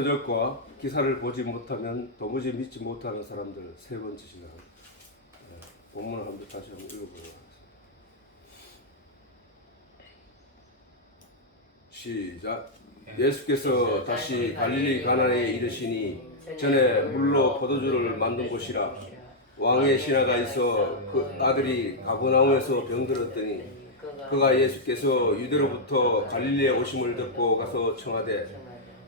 표적과 기사를 보지 못하면 도무지 믿지 못하는 사람들 세 번째 시간. 본문을 한번 다시 한번 읽어보도록 하겠습니다. 시작. 예수께서 다시 갈릴리 가나에 이르시니 전에 물로 포도주를 만든 곳이라. 왕의 신하가 있어 그 아들이 가버나움에서 병들었더니 그가 예수께서 유대로부터 갈릴리에 오심을 듣고 가서 청하되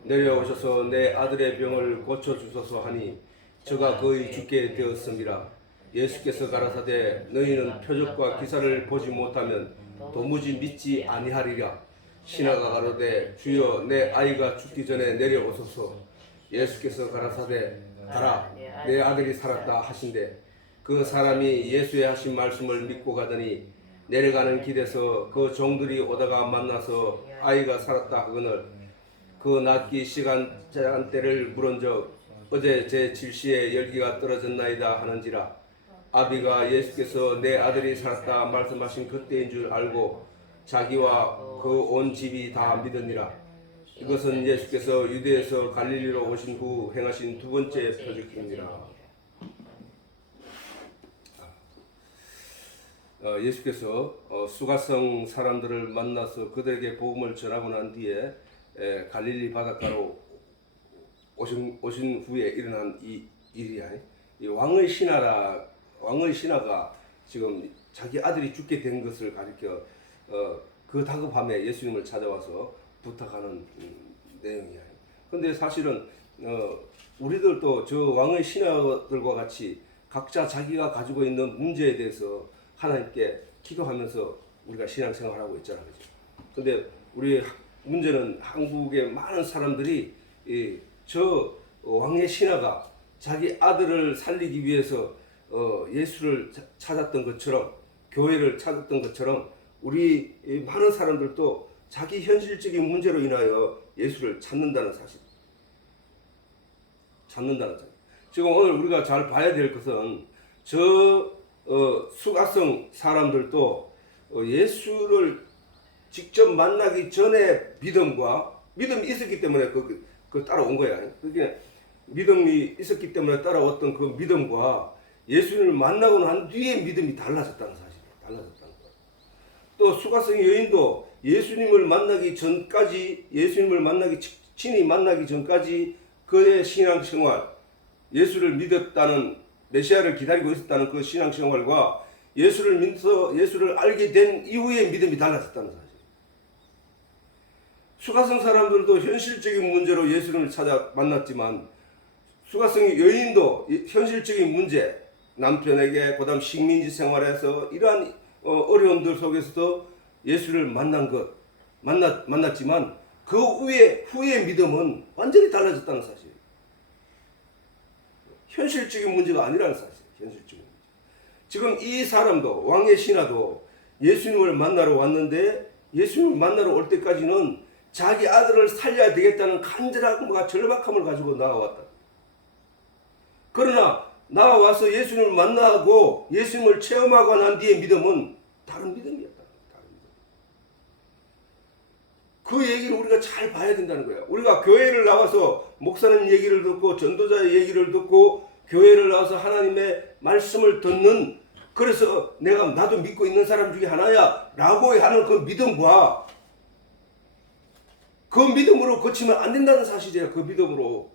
내려오셔서 내 아들의 병을 고쳐주소서 하니 저가 거의 죽게 되었음이라. 예수께서 가라사대 너희는 표적과 기사를 보지 못하면 도무지 믿지 아니하리라. 신하가 가로되 주여 내 아이가 죽기 전에 내려오소서. 예수께서 가라사대 가라 내 아들이 살았다 하신대 그 사람이 예수의 하신 말씀을 믿고 가더니 내려가는 길에서 그 종들이 오다가 만나서 아이가 살았다 하거늘 그 낫기 시간대를 물은적 어제 제 질시에 열기가 떨어졌나이다 하는지라. 아비가 예수께서 내 아들이 살았다 말씀하신 그때인 줄 알고 자기와 그 온 집이 다 믿으니라. 이것은 예수께서 유대에서 갈릴리로 오신 후 행하신 두 번째 표적입니다. 예수께서 수가성 사람들을 만나서 그들에게 복음을 전하고 난 뒤에 갈릴리 바닷가로 오신 후에 일어난 이 일이야. 이 왕의 신하가 지금 자기 아들이 죽게 된 것을 가리켜 그 다급함에 예수님을 찾아와서 부탁하는 내용이야. 근데 사실은 우리들도 저 왕의 신하들과 같이 각자 자기가 가지고 있는 문제에 대해서 하나님께 기도하면서 우리가 신앙생활하고 있잖아, 그죠? 근데 우리 문제는 한국의 많은 사람들이 저 왕의 신하가 자기 아들을 살리기 위해서 예수를 찾았던 것처럼, 교회를 찾았던 것처럼 우리 많은 사람들도 자기 현실적인 문제로 인하여 예수를 찾는다는 사실. 지금 오늘 우리가 잘 봐야 될 것은 수가성 사람들도 예수를 직접 만나기 전에 믿음이 있었기 때문에 그 따라온 거야. 그게 믿음이 있었기 때문에 따라왔던 그 믿음과 예수님을 만나고 난 뒤에 믿음이 달라졌다는 사실이에요. 달라졌다는 거예요. 또 수가성 여인도 예수님을 만나기 친히 만나기 전까지 그의 신앙생활, 예수를 믿었다는 메시아를 기다리고 있었다는 그 신앙생활과 예수를 믿어서 예수를 알게 된 이후에 믿음이 달라졌다는 사실. 수가성 사람들도 현실적인 문제로 예수님을 찾아 만났지만 수가성 여인도 현실적인 문제, 남편에게 그다음 식민지 생활에서 이러한 어려움들 속에서도 예수를 만났지만 그 후에 믿음은 완전히 달라졌다는 사실. 현실적인 문제가 아니라는 사실. 현실적인 문제. 지금 이 사람도 왕의 신하도 예수님을 만나러 왔는데 예수님을 만나러 올 때까지는 자기 아들을 살려야 되겠다는 간절함과 절박함을 가지고 나와왔다. 그러나 나와서 예수님을 만나고 예수님을 체험하고 난 뒤에 믿음은 다른 믿음이었다. 다른 믿음. 그 얘기를 우리가 잘 봐야 된다는 거야. 우리가 교회를 나와서 목사님 얘기를 듣고 전도자의 얘기를 듣고 교회를 나와서 하나님의 말씀을 듣는, 그래서 나도 믿고 있는 사람 중에 하나야 라고 하는 그 믿음과 그 믿음으로 거치면 안 된다는 사실이야. 그 믿음으로.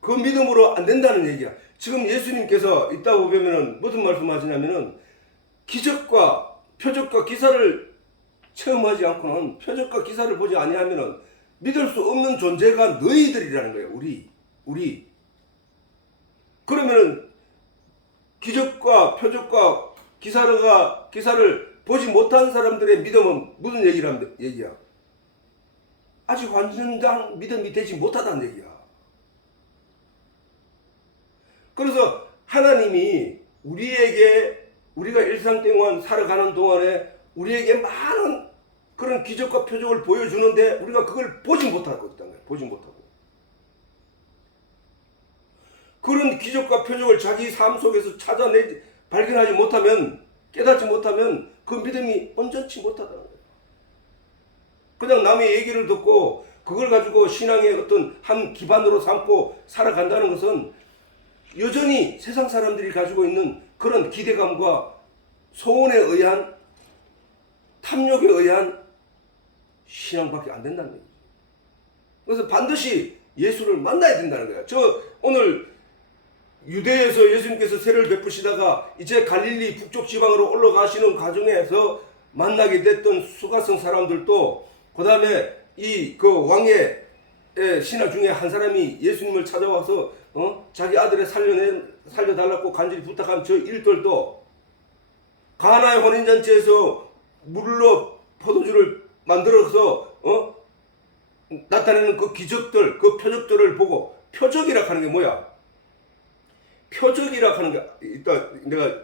그 믿음으로 안 된다는 얘기야. 지금 예수님께서 있다고 보면은 무슨 말씀하시냐면은 기적과 표적과 기사를 체험하지 않고는, 표적과 기사를 보지 아니하면은 믿을 수 없는 존재가 너희들이라는 거예요. 우리. 그러면은 기적과 표적과 기사를 보지 못한 사람들의 믿음은 무슨 얘기야? 아직 완전한 믿음이 되지 못하다는 얘기야. 그래서 하나님이 우리가 일상생활 살아가는 동안에 우리에게 많은 그런 기적과 표적을 보여주는데 우리가 그걸 보지 못하고 있다는 거야. 보지 못하고. 그런 기적과 표적을 자기 삶 속에서 발견하지 못하면, 깨닫지 못하면 그 믿음이 온전치 못하다는 거예요. 그냥 남의 얘기를 듣고 그걸 가지고 신앙의 어떤 한 기반으로 삼고 살아간다는 것은 여전히 세상 사람들이 가지고 있는 그런 기대감과 소원에 의한 탐욕에 의한 신앙밖에 안 된다는 얘기죠. 그래서 반드시 예수를 만나야 된다는 거야. 저 오늘 유대에서 예수님께서 세례를 베푸시다가 이제 갈릴리 북쪽 지방으로 올라가시는 과정에서 만나게 됐던 수가성 사람들도 그 다음에 이 그 왕의 신하 중에 한 사람이 예수님을 찾아와서 자기 아들을 살려달라고 간절히 부탁한 저 일들도 가나의 혼인잔치에서 물로 포도주를 만들어서 나타내는 그 기적들, 그 표적들을 보고, 표적이라 하는 게 뭐야? 표적이라 하는 게 일단 내가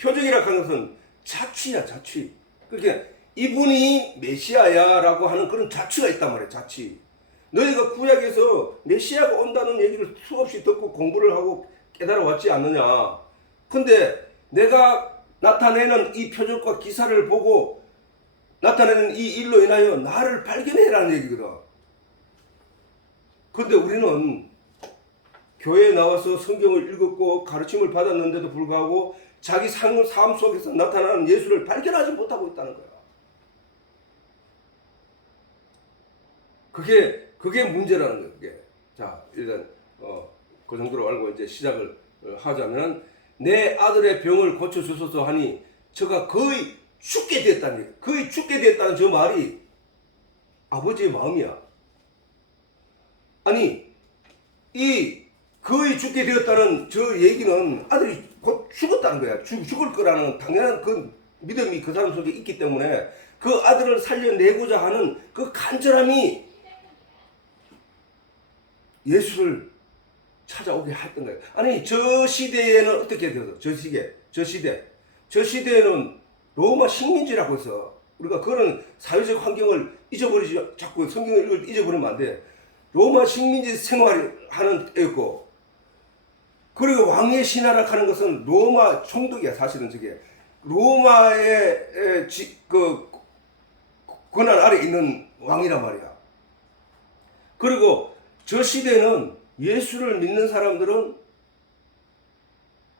표적이라 하는 것은 자취야, 자취. 그러니까 이분이 메시아야라고 하는 그런 자취가 있단 말이야, 자취. 너희가 구약에서 메시아가 온다는 얘기를 수없이 듣고 공부를 하고 깨달아 왔지 않느냐. 근데 내가 나타내는 이 표적과 기사를 보고 나타내는 이 일로 인하여 나를 발견해라는 얘기거든. 근데 우리는 교회에 나와서 성경을 읽었고 가르침을 받았는데도 불구하고 자기 삶 속에서 나타나는 예수를 발견하지 못하고 있다는 거야. 그게 문제라는 거예요. 그게. 자, 일단 그 정도로 알고 이제 시작을 하자면, 내 아들의 병을 고쳐 주소서 하니 저가 거의 죽게 되었다는 얘기. 거의 죽게 되었다는 저 말이 아버지의 마음이야. 아니, 이 거의 죽게 되었다는 저 얘기는 아들이 곧 죽었다는 거야. 죽을 거라는 당연한 그 믿음이 그 사람 속에 있기 때문에 그 아들을 살려내고자 하는 그 간절함이 예수를 찾아오게 했던 거예요. 아니, 저 시대에는 어떻게 되었어? 저 시대에는 로마 식민지라고 해서 우리가 그런 사회적 환경을 잊어버리지, 자꾸 성경을 읽을 때 잊어버리면 안 돼. 로마 식민지 생활을 하는 때였고, 그리고 왕의 신하라 하는 것은 로마 총독이야. 사실은 저게 로마의 그 권한 아래 있는 왕이란 말이야. 그리고 저 시대는 예수를 믿는 사람들은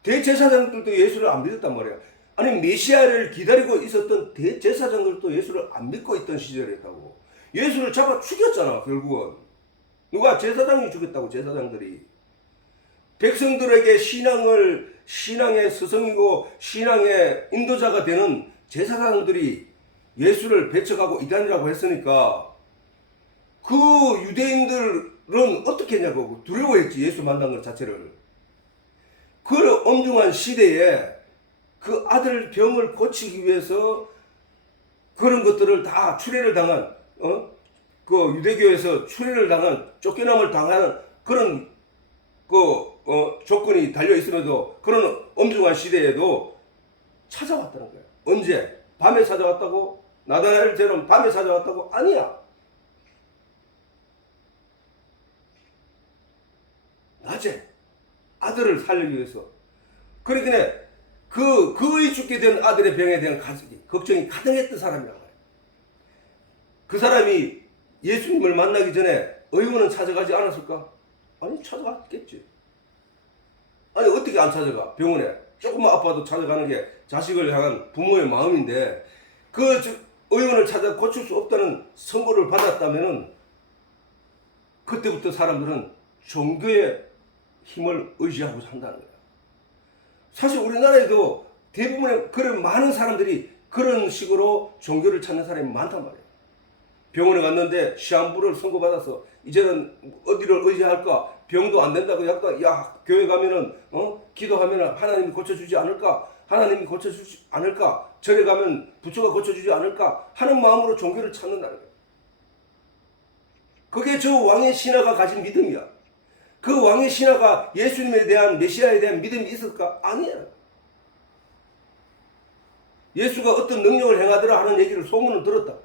대제사장들도 예수를 안 믿었단 말이야. 아니, 메시아를 기다리고 있었던 대제사장들도 예수를 안 믿고 있던 시절이었다고. 예수를 잡아 죽였잖아, 결국은. 누가? 제사장이 죽였다고, 제사장들이. 백성들에게 신앙의 스승이고 신앙의 인도자가 되는 제사장들이 예수를 배척하고 이단이라고 했으니까 그 유대인들은 어떻게 했냐고 두려워했지, 예수 만난 것 자체를. 그 엄중한 시대에 그 아들 병을 고치기 위해서 그런 것들을 다 추례를 당한, 그 유대교에서 추례를 당한, 쫓겨남을 당하는 그런 조건이 달려 있음에도 그런 엄중한 시대에도 찾아왔다는 거예요. 언제? 밤에 찾아왔다고? 나다나엘처럼 밤에 찾아왔다고? 아니야. 낮에 아들을 살리기 위해서. 그러니까 그의 죽게 된 아들의 병에 대한 걱정이 가득했던 사람이란 말이에요. 그 사람이 예수님을 만나기 전에 의원은 찾아가지 않았을까? 아니, 찾아갔겠지. 아니, 어떻게 안 찾아가? 병원에 조금만 아파도 찾아가는 게 자식을 향한 부모의 마음인데, 그 의원을 찾아 고칠 수 없다는 선고를 받았다면은 그때부터 사람들은 종교의 힘을 의지하고 산다는 거야. 사실 우리나라에도 대부분의 그런 많은 사람들이 그런 식으로 종교를 찾는 사람이 많단 말이에요. 병원에 갔는데 시한부를 선고받아서 이제는 어디를 의지할까? 병도 안 된다고 약간, 야, 교회 가면은 기도하면은 하나님이 고쳐주지 않을까? 하나님이 고쳐주지 않을까? 절에 가면 부처가 고쳐주지 않을까? 하는 마음으로 종교를 찾는다는 거예요. 그게 저 왕의 신하가 가진 믿음이야. 그 왕의 신하가 예수님에 대한, 메시아에 대한 믿음이 있을까? 아니야. 예수가 어떤 능력을 행하더라 하는 얘기를 소문을 들었다.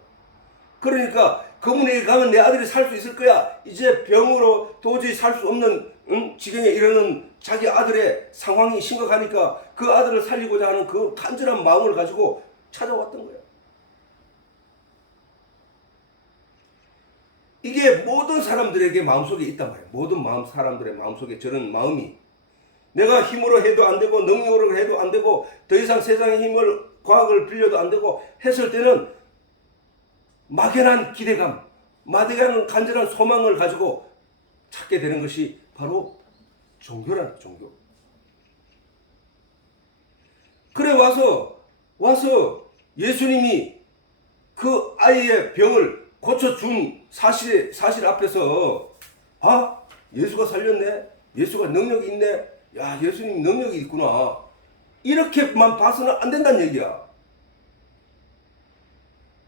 그러니까 그분에게 가면 내 아들이 살 수 있을 거야. 이제 병으로 도저히 살 수 없는 지경에 이르는 자기 아들의 상황이 심각하니까 그 아들을 살리고자 하는 그 간절한 마음을 가지고 찾아왔던 거야. 이게 모든 사람들에게 마음속에 있단 말이에요. 모든 사람들의 마음속에 저런 마음이, 내가 힘으로 해도 안 되고 능력으로 해도 안 되고 더 이상 세상의 힘을 과학을 빌려도 안 되고 했을 때는 막연한 기대감, 막연한 간절한 소망을 가지고 찾게 되는 것이 바로 종교라는 종교. 그래 와서 예수님이 그 아이의 병을 고쳐준 사실 앞에서, 아, 예수가 살렸네, 예수가 능력이 있네, 야, 예수님 능력이 있구나, 이렇게만 봐서는 안 된다는 얘기야.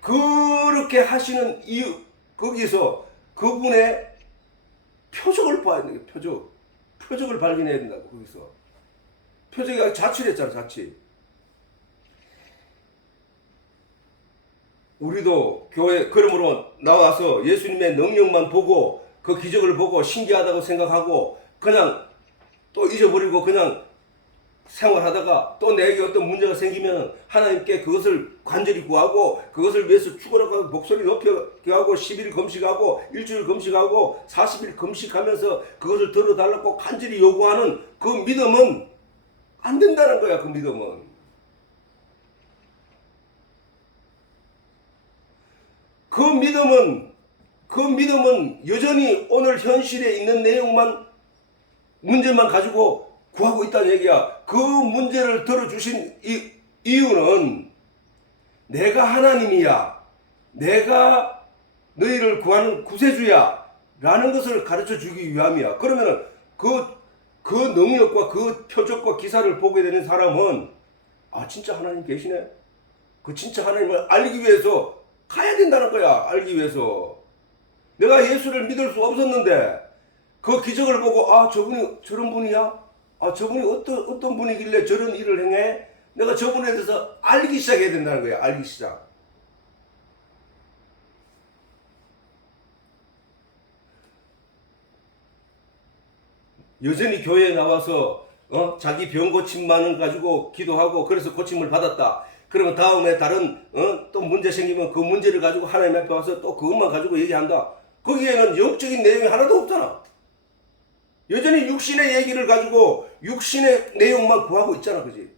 그렇게 하시는 이유, 거기서 그분의 표적을 봐야 돼. 표적을 발견해야 된다고. 거기서 표적이 자취했잖아, 자취. 우리도 교회 그러므로 나와서 예수님의 능력만 보고 그 기적을 보고 신기하다고 생각하고 그냥 또 잊어버리고 그냥 생활하다가 또 내게 어떤 문제가 생기면 하나님께 그것을 간절히 구하고 그것을 위해서 축원하고 목소리 높게 하고 10일 금식하고 일주일 금식하고 40일 금식하면서 그것을 들어달라고 간절히 요구하는 그 믿음은 안 된다는 거야. 그 믿음은. 그 믿음은 여전히 오늘 현실에 있는 문제만 가지고 구하고 있다는 얘기야. 그 문제를 들어주신 이유는 내가 하나님이야, 내가 너희를 구하는 구세주야 라는 것을 가르쳐 주기 위함이야. 그러면은 그 능력과 그 표적과 기사를 보게 되는 사람은, 아, 진짜 하나님 계시네, 그 진짜 하나님을 알기 위해서 가야 된다는 거야. 알기 위해서. 내가 예수를 믿을 수 없었는데 그 기적을 보고, 아, 저분이 저런 분이야, 아, 저분이 어떤 분이길래 저런 일을 행해, 내가 저분에 대해서 알기 시작해야 된다는 거야. 알기 시작. 여전히 교회에 나와서 자기 병 고침만을 가지고 기도하고 그래서 고침을 받았다. 그러면 다음에 다른 또 문제 생기면 그 문제를 가지고 하나님 앞에 와서 또 그것만 가지고 얘기한다. 거기에는 영적인 내용이 하나도 없잖아. 여전히 육신의 얘기를 가지고 육신의 내용만 구하고 있잖아. 그지?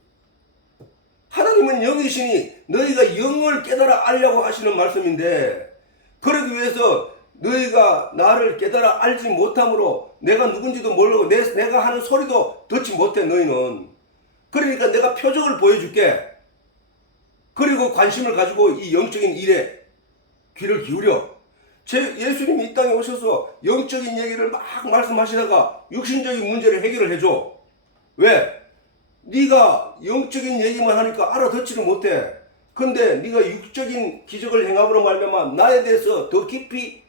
하나님은 영이시니 너희가 영을 깨달아 알려고 하시는 말씀인데, 그러기 위해서 너희가 나를 깨달아 알지 못함으로 내가 누군지도 모르고 내가 하는 소리도 듣지 못해. 너희는. 그러니까 내가 표적을 보여줄게. 그리고 관심을 가지고 이 영적인 일에 귀를 기울여. 예수님이 이 땅에 오셔서 영적인 얘기를 막 말씀하시다가 육신적인 문제를 해결을 해줘. 왜? 네가 영적인 얘기만 하니까 알아듣지를 못해. 근데 네가 육적인 기적을 행함으로 말미암아 나에 대해서 더 깊이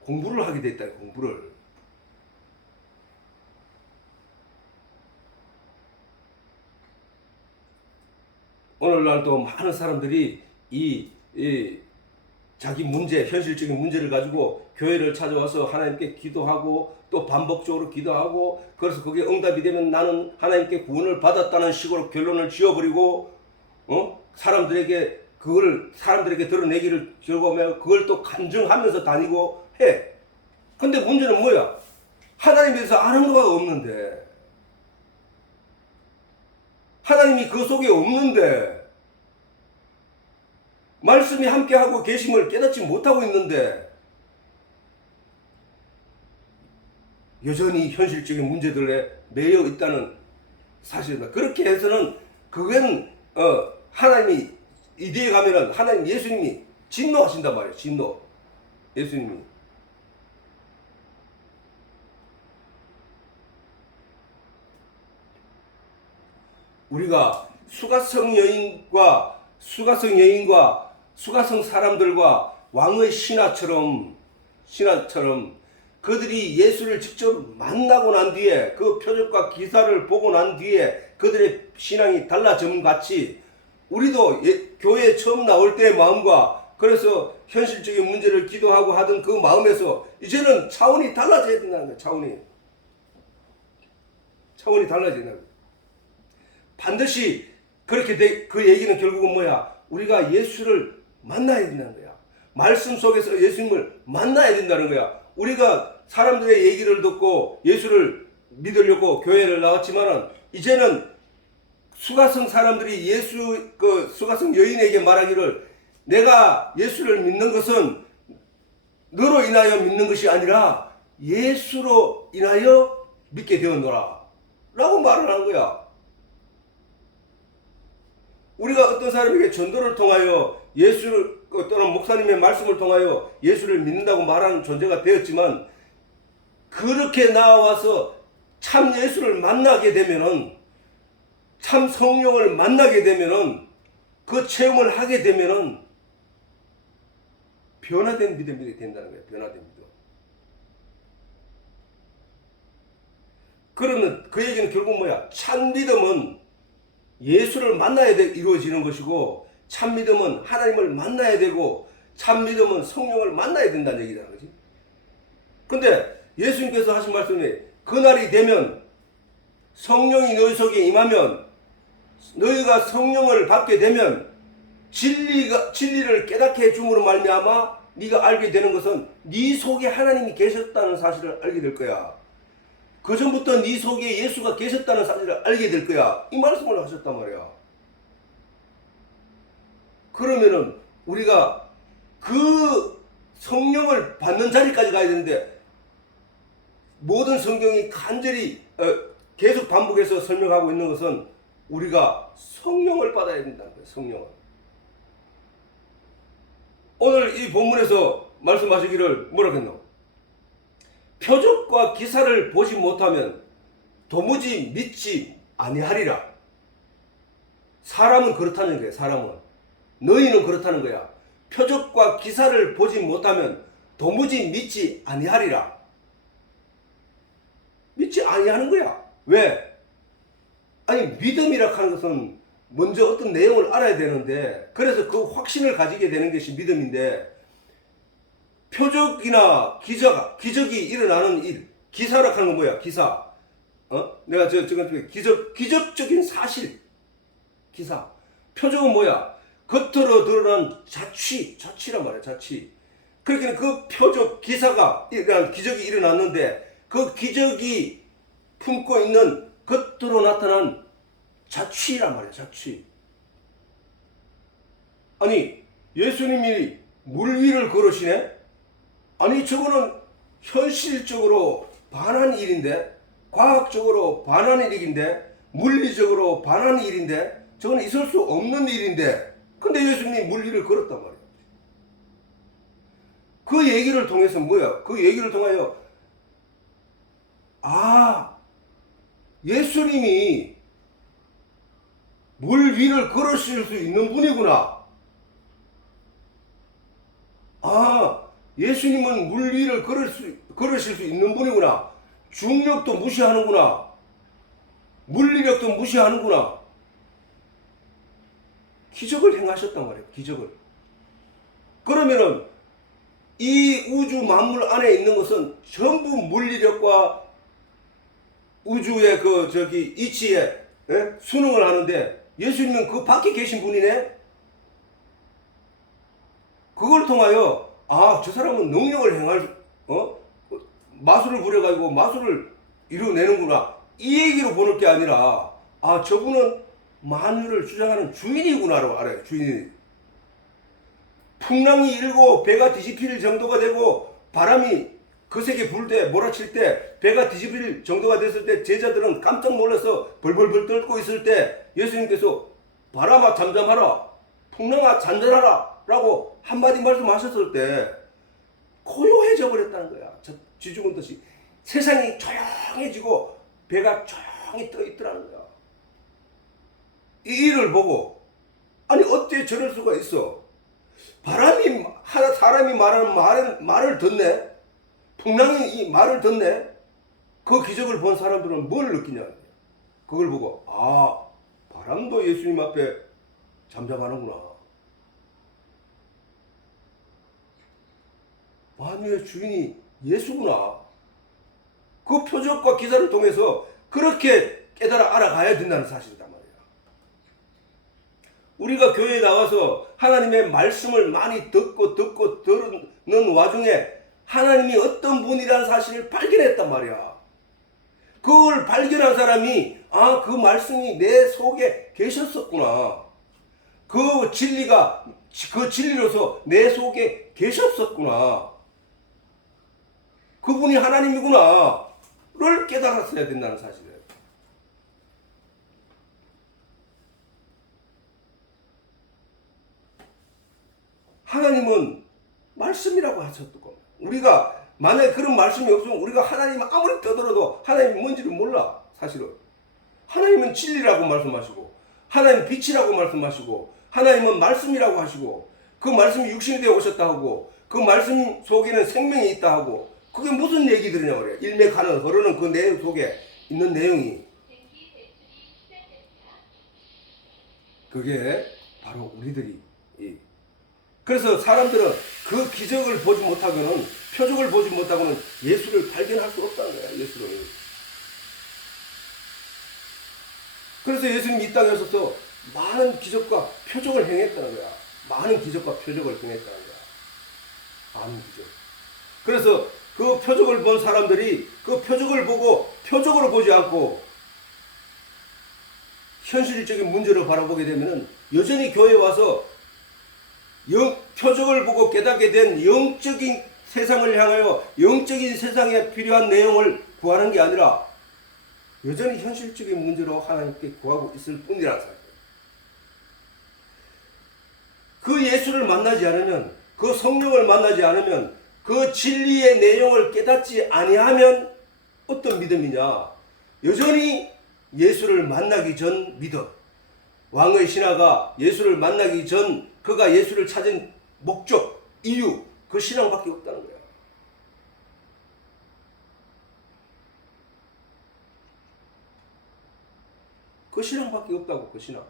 공부를 하게 됐다. 공부를. 오늘날도 많은 사람들이 이 자기 문제, 현실적인 문제를 가지고 교회를 찾아와서 하나님께 기도하고 또 반복적으로 기도하고, 그래서 그게 응답이 되면 나는 하나님께 구원을 받았다는 식으로 결론을 지어버리고, 사람들에게 드러내기를 즐거워하며 그걸 또 간증하면서 다니고 해. 근데 문제는 뭐야? 하나님에 대해서 아는 거가 없는데, 하나님이 그 속에 없는데, 말씀이 함께하고 계심을 깨닫지 못하고 있는데 여전히 현실적인 문제들에 매여 있다는 사실입니다. 그렇게 해서는 그건 하나님이 이대에 가면은 하나님 예수님이 진노하신단 말이에요. 진노. 예수님이. 우리가 수가성 여인과 수가성 사람들과 왕의 신하처럼 그들이 예수를 직접 만나고 난 뒤에 그 표적과 기사를 보고 난 뒤에 그들의 신앙이 달라짐 같이 우리도 교회에 처음 나올 때의 마음과, 그래서 현실적인 문제를 기도하고 하던 그 마음에서 이제는 차원이 달라져야 된다는 거예요. 차원이 달라져야 된다는 거예요. 반드시 그렇게 그 얘기는 결국은 뭐야? 우리가 예수를 만나야 된다는 거야. 말씀 속에서 예수님을 만나야 된다는 거야. 우리가 사람들의 얘기를 듣고 예수를 믿으려고 교회를 나왔지만은 이제는 수가성 사람들이 수가성 여인에게 말하기를 내가 예수를 믿는 것은 너로 인하여 믿는 것이 아니라 예수로 인하여 믿게 되었노라 라고 말을 하는 거야. 우리가 어떤 사람에게 전도를 통하여 예수를 또는 목사님의 말씀을 통하여 예수를 믿는다고 말하는 존재가 되었지만 그렇게 나와서 참 예수를 만나게 되면은 참 성령을 만나게 되면은 그 체험을 하게 되면은 변화된 믿음이 된다는 거예요. 변화된 믿음. 그러면 그 얘기는 결국 뭐야? 참 믿음은 예수를 만나야 돼 이루어지는 것이고 참 믿음은 하나님을 만나야 되고 참 믿음은 성령을 만나야 된다는 얘기라는 거지. 근데 예수님께서 하신 말씀이 그날이 되면 성령이 너희 속에 임하면 너희가 성령을 받게 되면 진리를 깨닫게 해줌으로 말미암아 네가 알게 되는 것은 네 속에 하나님이 계셨다는 사실을 알게 될 거야. 그 전부터 네 속에 예수가 계셨다는 사실을 알게 될 거야. 이 말씀을 하셨단 말이야. 그러면은 우리가 그 성령을 받는 자리까지 가야 되는데 모든 성경이 간절히 계속 반복해서 설명하고 있는 것은 우리가 성령을 받아야 된다는 거예요. 성령을. 오늘 이 본문에서 말씀하시기를 뭐라고 했노? 표적과 기사를 보지 못하면 도무지 믿지 아니하리라. 사람은 그렇다는 거예요. 사람은. 너희는 그렇다는 거야. 표적과 기사를 보지 못하면 도무지 믿지 아니하리라. 믿지 아니하는 거야. 왜? 아니 믿음이라 하는 것은 먼저 어떤 내용을 알아야 되는데 그래서 그 확신을 가지게 되는 것이 믿음인데 표적이나 기적이 일어나는 일, 기사라 하는 건 뭐야? 기사. 내가 지금 기적적인 사실. 기사. 표적은 뭐야? 겉으로 드러난 자취란 말이야. 자취. 그러니까 그 표적 기사가 기적이 일어났는데 그 기적이 품고 있는 겉으로 나타난 자취란 말이야. 자취. 아니 예수님이 물 위를 걸으시네? 아니 저거는 현실적으로 반한 일인데 과학적으로 반한 일인데 물리적으로 반한 일인데 저거는 있을 수 없는 일인데 근데 예수님이 물 위를 걸었단 말이야. 그 얘기를 통해서 뭐야? 그 얘기를 통하여 예수님이 물 위를 걸으실 수 있는 분이구나. 예수님은 물 위를 걸으실 수 있는 분이구나. 중력도 무시하는구나. 물리력도 무시하는구나. 기적을 행하셨단 말이에요. 기적을. 그러면은 이 우주 만물 안에 있는 것은 전부 물리력과 우주의 이치에 순응을 하는데 예수님은 그 밖에 계신 분이네. 그걸 통하여 저 사람은 능력을 행할 마술을 부려가지고 마술을 이루어내는구나 이 얘기로 보는 게 아니라 저분은 만유를 주장하는 주인이구나로 알아요. 주인이. 풍랑이 일고 배가 뒤집힐 정도가 되고 바람이 거세게 불 때 몰아칠 때 배가 뒤집힐 정도가 됐을 때 제자들은 깜짝 놀라서 벌벌벌 떨고 있을 때 예수님께서 바람아 잠잠하라 풍랑아 잔잔하라 라고 한마디 말씀하셨을 때 고요해져 버렸다는 거야. 쥐죽은 듯이 세상이 조용해지고 배가 조용히 떠 있더라는 거야. 이 일을 보고 어떻게 저럴 수가 있어? 사람이 말하는 말을 듣네? 풍랑이 이 말을 듣네? 그 기적을 본 사람들은 뭘 느끼냐? 그걸 보고 바람도 예수님 앞에 잠잠하는구나. 만유의 주인이 예수구나. 그 표적과 기사를 통해서 그렇게 깨달아 알아가야 된다는 사실이란 말이야. 우리가 교회에 나와서 하나님의 말씀을 많이 듣고 듣는 와중에 하나님이 어떤 분이라는 사실을 발견했단 말이야. 그걸 발견한 사람이 아, 그 말씀이 내 속에 계셨었구나. 그 진리가 그 진리로서 내 속에 계셨었구나. 그분이 하나님이구나를 깨달았어야 된다는 사실이에요. 하나님은 말씀이라고 하셨고, 우리가 만약에 그런 말씀이 없으면 우리가 하나님 아무리 떠들어도 하나님이 뭔지를 몰라. 사실은 하나님은 진리라고 말씀하시고, 하나님은 빛이라고 말씀하시고, 하나님은 말씀이라고 하시고, 그 말씀이 육신이 되어 오셨다 하고, 그 말씀 속에는 생명이 있다 하고, 그게 무슨 얘기들이냐 그래요. 일맥하는 흐르는 그 내용 속에 있는 내용이, 그게 바로 우리들이. 그래서 사람들은 그 기적을 보지 못하고는, 표적을 보지 못하고는 예수를 발견할 수 없다는 거야. 예수를. 그래서 예수님이 이 땅에 오셔서 많은 기적과 표적을 행했다는 거야. 많은 기적과 표적을 행했다는 거야. 많은 기적. 그래서 그 표적을 본 사람들이 그 표적을 보고 표적으로 보지 않고 현실적인 문제를 바라보게 되면은 여전히 교회에 와서 표적을 보고 깨닫게 된 영적인 세상을 향하여 영적인 세상에 필요한 내용을 구하는 게 아니라 여전히 현실적인 문제로 하나님께 구하고 있을 뿐이라는 사실. 그 예수를 만나지 않으면, 그 성령을 만나지 않으면, 그 진리의 내용을 깨닫지 아니하면 어떤 믿음이냐? 여전히 예수를 만나기 전 믿음. 왕의 신하가 예수를 만나기 전 그가 예수를 찾은 목적, 이유, 그 신앙밖에 없다는 거야. 그 신앙밖에 없다고. 그 신앙.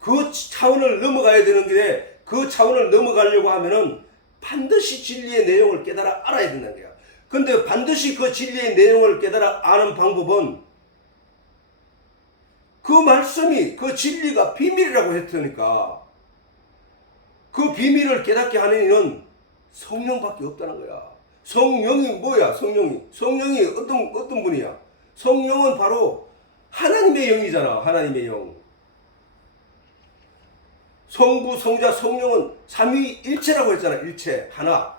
그 차원을 넘어가야 되는 게, 그 차원을 넘어가려고 하면은 반드시 진리의 내용을 깨달아 알아야 된다는 거야. 근데 반드시 그 진리의 내용을 깨달아 아는 방법은 그 말씀이, 그 진리가 비밀이라고 했으니까 그 비밀을 깨닫게 하는 이는 성령밖에 없다는 거야. 성령이 뭐야? 성령이 어떤 분이야? 성령은 바로 하나님의 영이잖아. 하나님의 영. 성부, 성자, 성령은 삼위일체라고 했잖아. 일체, 하나.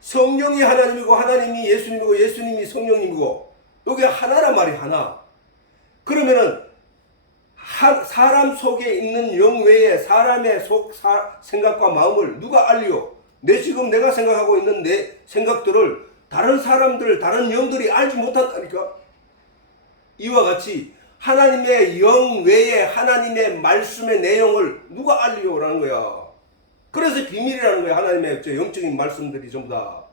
성령이 하나님이고 하나님이 예수님이고 예수님이 성령님이고, 여기 하나란 말이 하나. 그러면은 사람 속에 있는 영 외에 사람의 생각과 마음을 누가 알리요? 내가 생각하고 있는 내 생각들을 다른 사람들, 다른 영들이 알지 못한다니까. 이와 같이 하나님의 영 외에 하나님의 말씀의 내용을 누가 알리요라는 거야. 그래서 비밀이라는 거야. 하나님의 영적인 말씀들이 전부 다.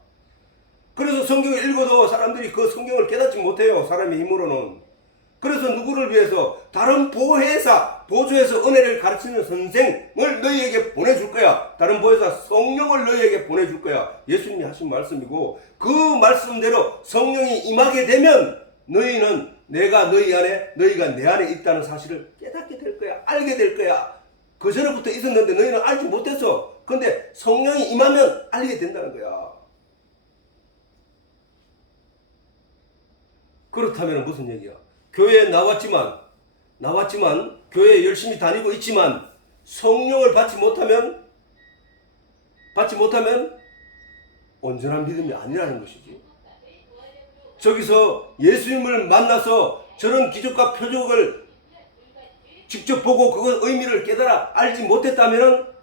그래서 성경을 읽어도 사람들이 그 성경을 깨닫지 못해요. 사람의 힘으로는. 그래서 누구를 위해서? 다른 보조에서 은혜를 가르치는 선생을 너희에게 보내줄 거야. 다른 보혜사 성령을 너희에게 보내줄 거야. 예수님이 하신 말씀이고, 그 말씀대로 성령이 임하게 되면 너희는 내가 너희 안에, 너희가 내 안에 있다는 사실을 깨닫게 될 거야. 알게 될 거야. 그 전부터 있었는데 너희는 알지 못했어. 근데 성령이 임하면 알게 된다는 거야. 그렇다면 무슨 얘기야? 교회에 나왔지만 교회에 열심히 다니고 있지만 성령을 받지 못하면 온전한 믿음이 아니라는 것이지. 저기서 예수님을 만나서 저런 기적과 표적을 직접 보고 그 의미를 깨달아 알지 못했다면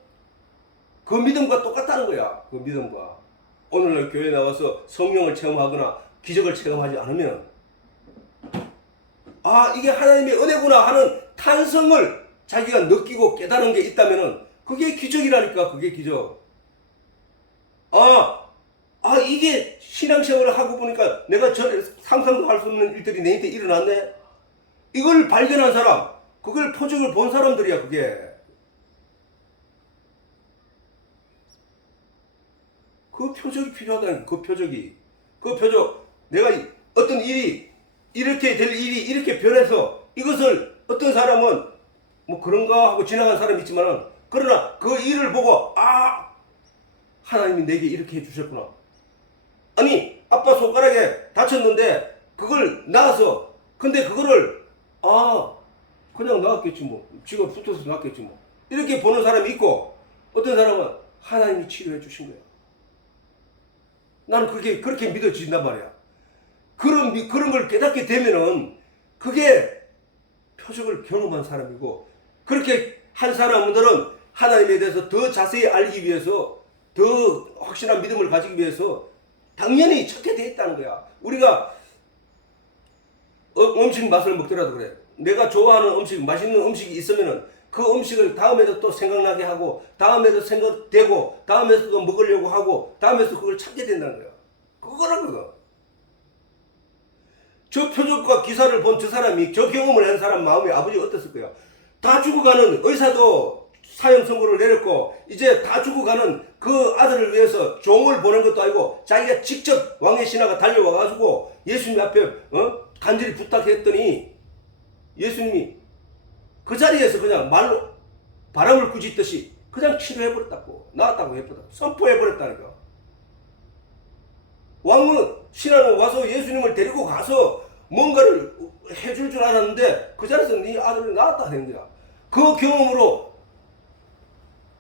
그 믿음과 똑같다는 거야. 그 믿음과. 오늘날 교회에 나와서 성령을 체험하거나 기적을 체험하지 않으면, 아, 이게 하나님의 은혜구나 하는 탄성을 자기가 느끼고 깨달은 게 있다면은 그게 기적이라니까. 그게 기적. 이게 신앙생활을 하고 보니까 내가 전에 상상도 할 수 없는 일들이 내한테 일어났네. 이걸 발견한 사람, 그걸 표적을 본 사람들이야. 그게. 그 표적이 필요하다는 그 표적이. 그 표적. 내가 어떤 일이 이렇게 될 일이 이렇게 변해서 이것을 어떤 사람은 뭐 그런가 하고 지나간 사람이 있지만은, 그러나 그 일을 보고 하나님이 내게 이렇게 해주셨구나. 아니, 아빠 손가락에 다쳤는데 그걸 나가서, 근데 그거를 그냥 나갔겠지 뭐, 지금 붙어서 나갔겠지 뭐, 이렇게 보는 사람이 있고, 어떤 사람은 하나님이 치료해 주신 거야. 나는 그렇게 믿어진단 말이야. 그런 걸 깨닫게 되면은 그게 표적을 경험한 사람이고, 그렇게 한 사람들은 하나님에 대해서 더 자세히 알기 위해서, 더 확실한 믿음을 가지기 위해서 당연히 찾게 돼 있다는 거야. 우리가 음식 맛을 먹더라도 그래. 내가 좋아하는 음식, 맛있는 음식이 있으면은 그 음식을 다음에도 또 생각나게 하고, 다음에도 생각되고, 다음에도 또 먹으려고 하고, 다음에도 그걸 찾게 된다는 거야. 그거라거든. 저 표적과 기사를 본 저 사람이, 저 경험을 한 사람 마음이 아버지가 어땠을 거야. 다 죽어가는 의사도 사형 선고를 내렸고, 이제 다 죽어가는 그 아들을 위해서 종을 보낸 것도 아니고 자기가 직접 왕의 신하가 달려와가지고 예수님 앞에 간절히 부탁했더니 예수님이 그 자리에서 그냥 말로 바람을 꾸짖듯이 그냥 치료해버렸다고, 나았다고 해버렸다고, 선포해버렸다니까. 왕은, 신하는 와서 예수님을 데리고 가서 뭔가를 해줄 줄 알았는데 그 자리에서 네 아들이 나았다 하는 거야. 그 경험으로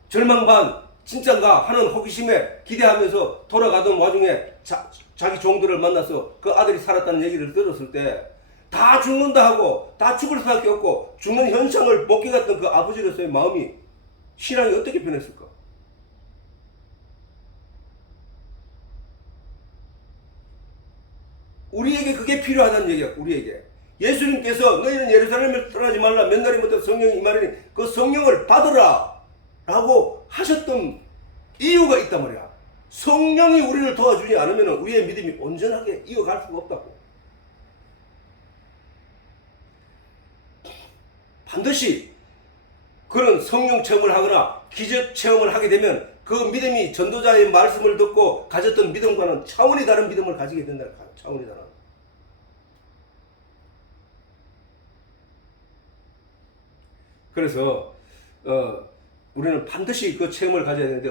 절망 반 진짠가 하는 호기심에 기대하면서 돌아가던 와중에 자기 종들을 만나서 그 아들이 살았다는 얘기를 들었을 때 다 죽는다 하고 다 죽을 수밖에 없고 죽는 현상을 목격했던 그 아버지로서의 마음이, 신앙이 어떻게 변했을까? 우리에게 그게 필요하다는 얘기야. 우리에게 예수님께서 너희는 예루살렘을 떠나지 말라, 몇 날이부터 성령이 임하리니 그 성령을 받으라 라고 하셨던 이유가 있단 말이야. 성령이 우리를 도와주지 않으면 우리의 믿음이 온전하게 이어갈 수가 없다고. 반드시 그런 성령 체험을 하거나 기적 체험을 하게 되면 그 믿음이 전도자의 말씀을 듣고 가졌던 믿음과는 차원이 다른 믿음을 가지게 된다. 차원이 다른. 그래서 우리는 반드시 그 체험을 가져야 되는데,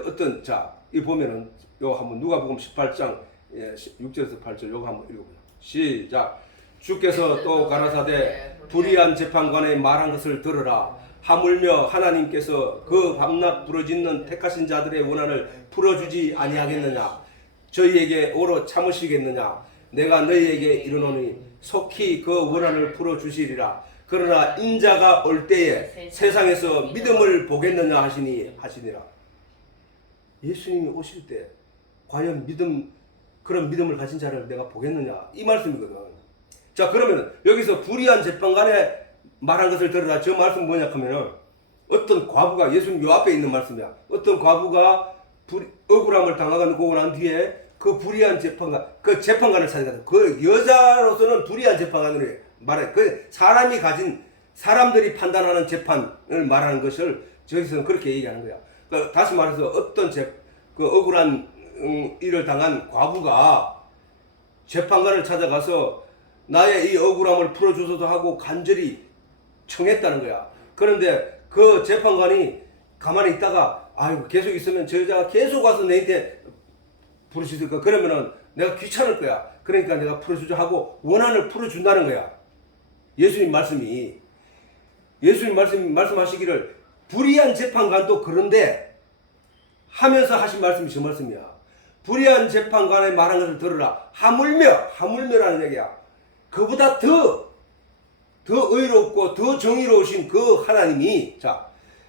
이 보면은 요 한번 누가복음 18장 6절에서 8절 요거 한번 읽어보자. 시작. 주께서 또 가라사대 불의한 재판관의 말한 것을 들으라. 하물며 하나님께서 그 밤낮 부르짖는 택하신 자들의 원한을 풀어주지 아니하겠느냐? 저희에게 오래 참으시겠느냐? 내가 너희에게 이르노니 속히 그 원한을 풀어주시리라. 그러나 인자가 올 때에 세상에서 믿음을 보겠느냐 하시니라. 예수님이 오실 때 과연 그런 믿음을 가진 자를 내가 보겠느냐, 이 말씀이거든. 자, 그러면 여기서 불의한 재판관에 말한 것을 들으라. 저 말씀 뭐냐 하면은, 어떤 과부가, 예수님 요 앞에 있는 말씀이야. 어떤 과부가 억울함을 당하고 난 뒤에 그 불의한 재판관, 그 재판관을 찾아가서, 그 여자로서는 불의한 재판관을 말해. 그 사람들이 판단하는 재판을 말하는 것을 저기서는 그렇게 얘기하는 거야. 그러니까 다시 말해서 어떤 그 억울한 일을 당한 과부가 재판관을 찾아가서 나의 이 억울함을 풀어주소서 하고 간절히 청했다는 거야. 그런데 그 재판관이 가만히 있다가, 계속 있으면 저 여자가 계속 와서 내한테 부르짖을까? 그러면은 내가 귀찮을 거야. 그러니까 내가 풀어주자 하고 원한을 풀어준다는 거야. 예수님 말씀하시기를, 불의한 재판관도 그런데 하면서 하신 말씀이 저 말씀이야. 불의한 재판관의 말한 것을 들으라. 하물며라는 얘기야. 그보다 더 의롭고 더 정의로우신 그 하나님이,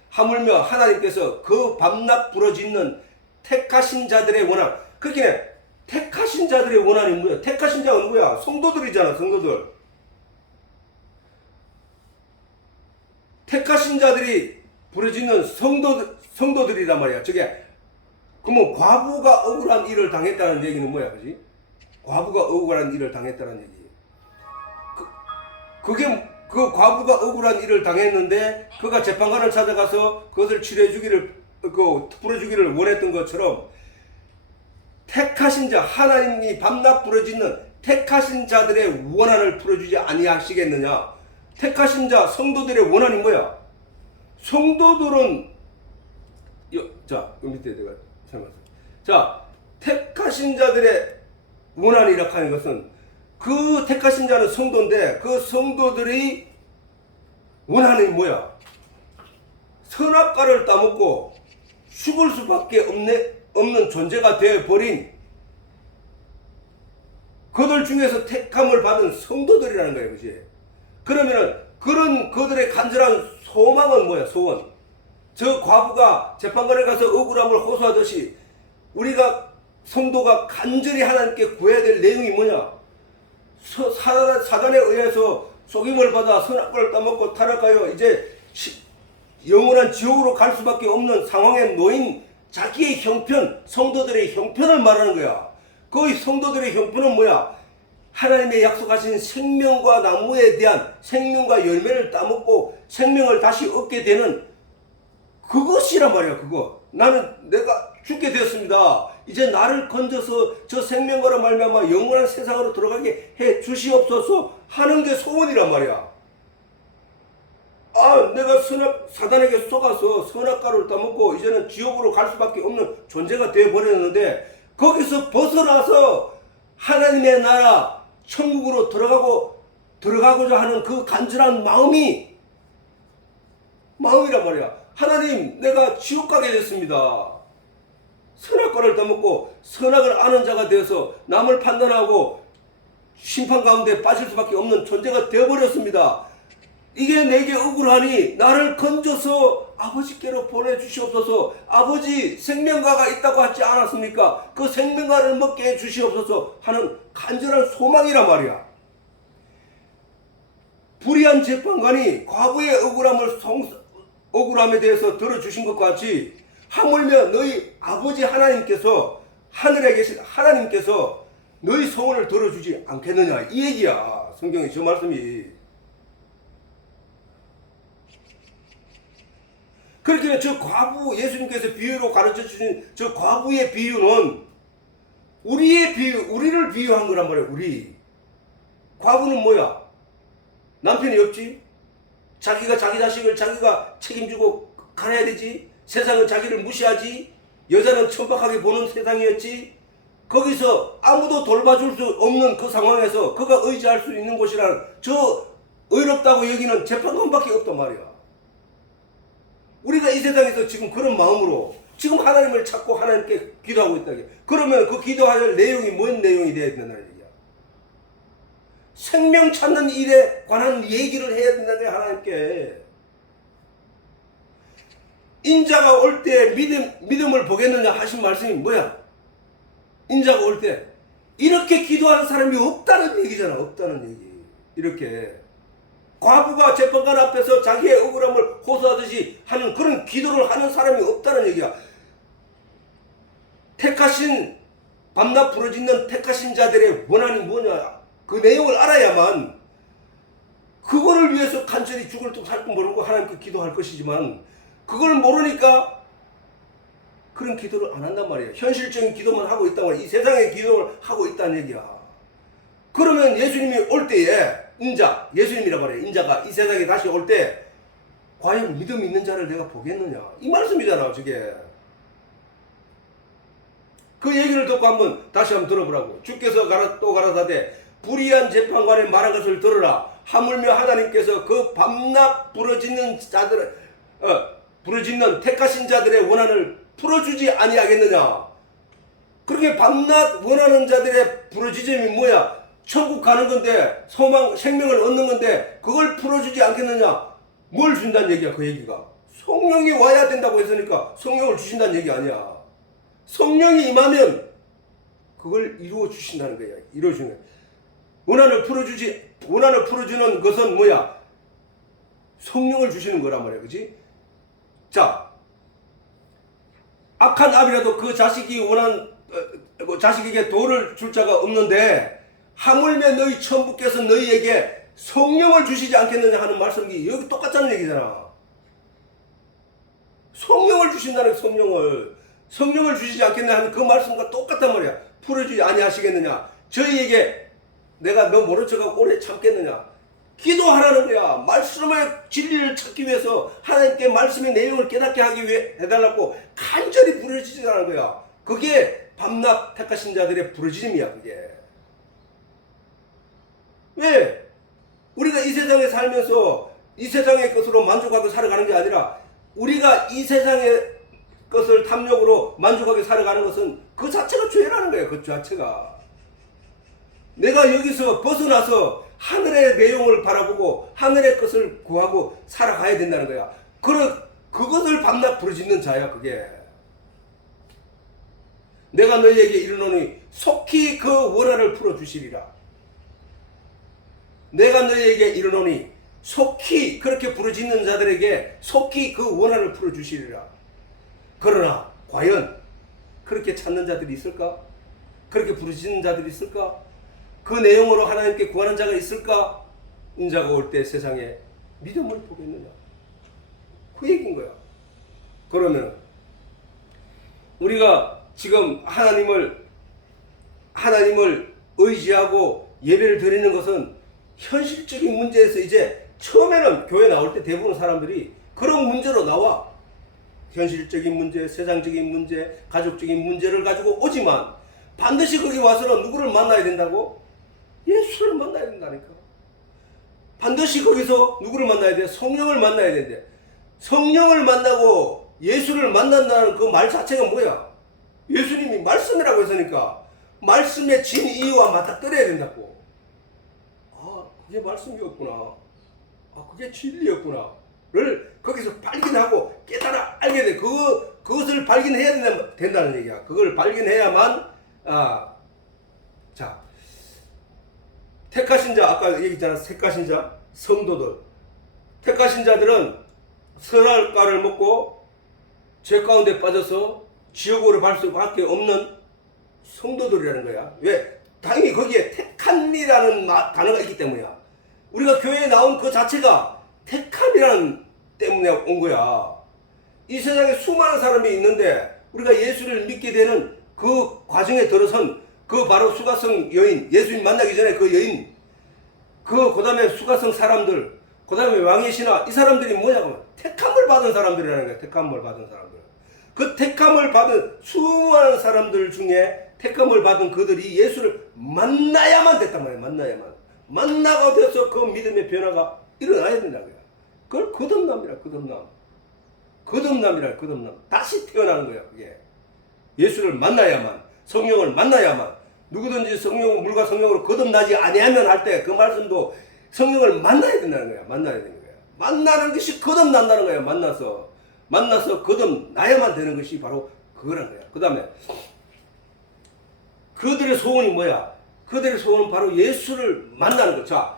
하물며 하나님께서 그 밤낮 부르짖는 택하신 자들의 원한. 그렇게 택하신 자들의 원한이 뭐야? 택하신 자가 누구야? 성도들이잖아, 성도들. 택하신 자들이 부르짖는 성도들이란 말이야. 그러면 과부가 억울한 일을 당했다는 얘기는 뭐야, 그지? 과부가 억울한 일을 당했다는 얘기. 그 과부가 억울한 일을 당했는데 그가 재판관을 찾아가서 그것을 풀어주기를 원했던 것처럼, 택하신 자, 하나님이 밤낮 부르짖는 택하신 자들의 원한을 풀어주지 아니하시겠느냐? 택하신 자 성도들의 원한이 뭐야? 성도들은 자, 그 밑에 내가 설명했어요. 자, 택하신 자들의 원한이라 하는 것은 그 택하신 자는 성도인데 그 성도들이 원한이 뭐야? 선악과를 따먹고 죽을 수밖에 없는 존재가 되어버린 그들 중에서 택함을 받은 성도들이라는 거예요. 그지? 그러면은 그런 그들의 간절한 소망은 뭐야? 소원. 저 과부가 재판관에 가서 억울함을 호소하듯이 우리가 성도가 간절히 하나님께 구해야 될 내용이 뭐냐? 사단에 의해서 속임을 받아 선악과를 따먹고 타락하여 이제 영원한 지옥으로 갈 수밖에 없는 상황에 놓인 자기의 형편, 성도들의 형편을 말하는 거야. 그 성도들의 형편은 뭐야? 하나님의 약속하신 생명과 나무에 대한 생명과 열매를 따먹고 생명을 다시 얻게 되는 그것이란 말이야. 그거. 나는 내가 죽게 되었습니다. 이제 나를 건져서 저 생명과로 말미암아 영원한 세상으로 들어가게 해 주시옵소서 하는 게 소원이란 말이야. 아, 내가 사단에게 속아서 선악과를 따먹고 이제는 지옥으로 갈 수밖에 없는 존재가 되어버렸는데 거기서 벗어나서 하나님의 나라 천국으로 들어가고자 하는 그 간절한 마음이란 말이야. 하나님, 내가 지옥 가게 됐습니다. 선악과를 따먹고 선악을 아는 자가 되어서 남을 판단하고 심판 가운데 빠질 수밖에 없는 존재가 되어버렸습니다. 이게 내게 억울하니 나를 건져서 아버지께로 보내주시옵소서. 아버지, 생명과가 있다고 하지 않았습니까? 그 생명과를 먹게 해주시옵소서 하는 간절한 소망이란 말이야. 불의한 재판관이 과부의 억울함에 대해서 들어주신 것 같이 하물며 너희 아버지 하나님께서 하늘에 계신 하나님께서 너희 소원을 들어주지 않겠느냐 이 얘기야. 성경의 저 말씀이. 그렇게 저 과부, 예수님께서 비유로 가르쳐 주신 저 과부의 비유는 우리를 비유한 거란 말이야. 우리 과부는 뭐야? 남편이 없지? 자기가 자기 자식을 자기가 책임지고 가야 되지? 세상은 자기를 무시하지? 여자는 천박하게 보는 세상이었지? 거기서 아무도 돌봐줄 수 없는 그 상황에서 그가 의지할 수 있는 곳이란 저 의롭다고 여기는 재판관밖에 없단 말이야. 우리가 이 세상에서 지금 그런 마음으로 지금 하나님을 찾고 하나님께 기도하고 있다. 그러면 그 기도할 내용이 뭔 내용이 되어야 된다는 얘기야. 생명 찾는 일에 관한 얘기를 해야 된다는 하나님께. 인자가 올 때 믿음을 보겠느냐 하신 말씀이 뭐야? 인자가 올 때 이렇게 기도하는 사람이 없다는 얘기잖아. 없다는 얘기. 이렇게 과부가 재판관 앞에서 자기의 억울함을 호소하듯이 하는 그런 기도를 하는 사람이 없다는 얘기야. 택하신 밤낮 부르짖는 택하신 자들의 원한이 뭐냐? 그 내용을 알아야만 그거를 위해서 간절히 죽을 듯 살 듯 모르고 하나님께 기도할 것이지만 그걸 모르니까 그런 기도를 안 한단 말이야. 현실적인 기도만 하고 있단 말이야. 이 세상의 기도를 하고 있다는 얘기야. 그러면 예수님이 올 때에 예수님이란 말이야. 인자가 이 세상에 다시 올 때 과연 믿음 있는 자를 내가 보겠느냐? 이 말씀이잖아. 저게. 그 얘기를 듣고 다시 한번 들어보라고. 주께서 또 가라사대 불의한 재판관의 말한 것을 들으라. 하물며 하나님께서 그 밤낮 부르짖는 택하신 자들의 원한을 풀어주지 아니하겠느냐. 그렇게 밤낮 원하는 자들의 부르짖음이 뭐야? 천국 가는 건데 생명을 얻는 건데 그걸 풀어주지 않겠느냐. 뭘 준다는 얘기야? 그 얘기가 성령이 와야 된다고 했으니까 성령을 주신다는 얘기 아니야. 성령이 임하면 그걸 이루어 주신다는 거야. 이루어주는 거야. 원한을 풀어주는 것은 뭐야? 성령을 주시는 거란 말이야. 그치? 자, 악한 아비라도 그 자식에게 도를 줄 자가 없는데 하물며 너희 천부께서 너희에게 성령을 주시지 않겠느냐 하는 말씀이 여기 똑같다는 얘기잖아. 성령을 주신다는 성령을 주시지 않겠느냐 하는 그 말씀과 똑같단 말이야. 풀어주지 아니하시겠느냐. 저희에게 내가 너 모른 척하고 오래 참겠느냐. 기도하라는 거야. 말씀의 진리를 찾기 위해서 하나님께 말씀의 내용을 깨닫게 하기 위해 해달라고 간절히 부르짖으라는 거야. 그게 밤낮 택하신 자들의 부르짖음이야. 그게 왜? 우리가 이 세상에 살면서 이 세상의 것으로 만족하고 살아가는 게 아니라 우리가 이 세상의 것을 탐욕으로 만족하게 살아가는 것은 그 자체가 죄라는 거예요. 그 자체가. 내가 여기서 벗어나서 하늘의 내용을 바라보고 하늘의 것을 구하고 살아가야 된다는 거야. 그것을 밤낮 부르짖는 자야. 그게. 내가 너희에게 이르노니 속히 그 원한을 풀어주시리라. 내가 너희에게 이르노니 속히, 그렇게 부르짖는 자들에게 속히 그 원한을 풀어주시리라. 그러나 과연 그렇게 찾는 자들이 있을까? 그렇게 부르짖는 자들이 있을까? 그 내용으로 하나님께 구하는 자가 있을까? 인자가 올 때 세상에 믿음을 보겠느냐? 그 얘기인 거야. 그러면 우리가 지금 하나님을 의지하고 예배를 드리는 것은 현실적인 문제에서 이제 처음에는 교회 나올 때 대부분 사람들이 그런 문제로 나와. 현실적인 문제, 세상적인 문제, 가족적인 문제를 가지고 오지만 반드시 거기 와서는 누구를 만나야 된다고? 예수를 만나야 된다니까. 반드시 거기서 누구를 만나야 돼? 성령을 만나야 된대. 성령을 만나고 예수를 만난다는 그 말 자체가 뭐야? 예수님이 말씀이라고 했으니까 말씀의 진이와 맞닥뜨려야 된다고. 아, 그게 말씀이었구나. 아, 그게 진리였구나를 거기서 발견하고 깨달아 알게 돼. 그것을 발견해야 된다는 얘기야. 그걸 발견해야만 자, 택하신 자, 아까 얘기했잖아. 택하신 자, 성도들. 택하신 자들은 선악과를 먹고 죄 가운데 빠져서 지옥으로 갈 수밖에 없는 성도들이라는 거야. 왜? 당연히 거기에 택함이라는 단어가 있기 때문이야. 우리가 교회에 나온 그 자체가 택함이라는 때문에 온 거야. 이 세상에 수많은 사람이 있는데 우리가 예수를 믿게 되는 그 과정에 들어선 그 바로 수가성 여인, 예수님 만나기 전에 그 여인, 그 다음에 수가성 사람들, 그 다음에 왕의 신하, 이 사람들이 뭐냐고 택함을 받은 사람들이라는 거야. 택함을 받은 사람들. 그 택함을 받은 수많은 사람들 중에 택함을 받은 그들이 예수를 만나야만 됐단 말이야. 만나고 돼서 그 믿음의 변화가 일어나야 된다고요. 그걸 거듭남이라. 거듭남. 다시 태어나는 거야. 그게. 예수를 만나야만, 성령을 만나야만, 누구든지 물과 성령으로 거듭나지 아니하면 할 때 그 말씀도 성령을 만나야 된다는 거야. 만나야 되는 거야. 만나는 것이 거듭난다는 거야. 만나서 거듭나야만 되는 것이 바로 그거란 거야. 그 다음에 그들의 소원이 뭐야? 그들의 소원은 바로 예수를 만나는 거. 자,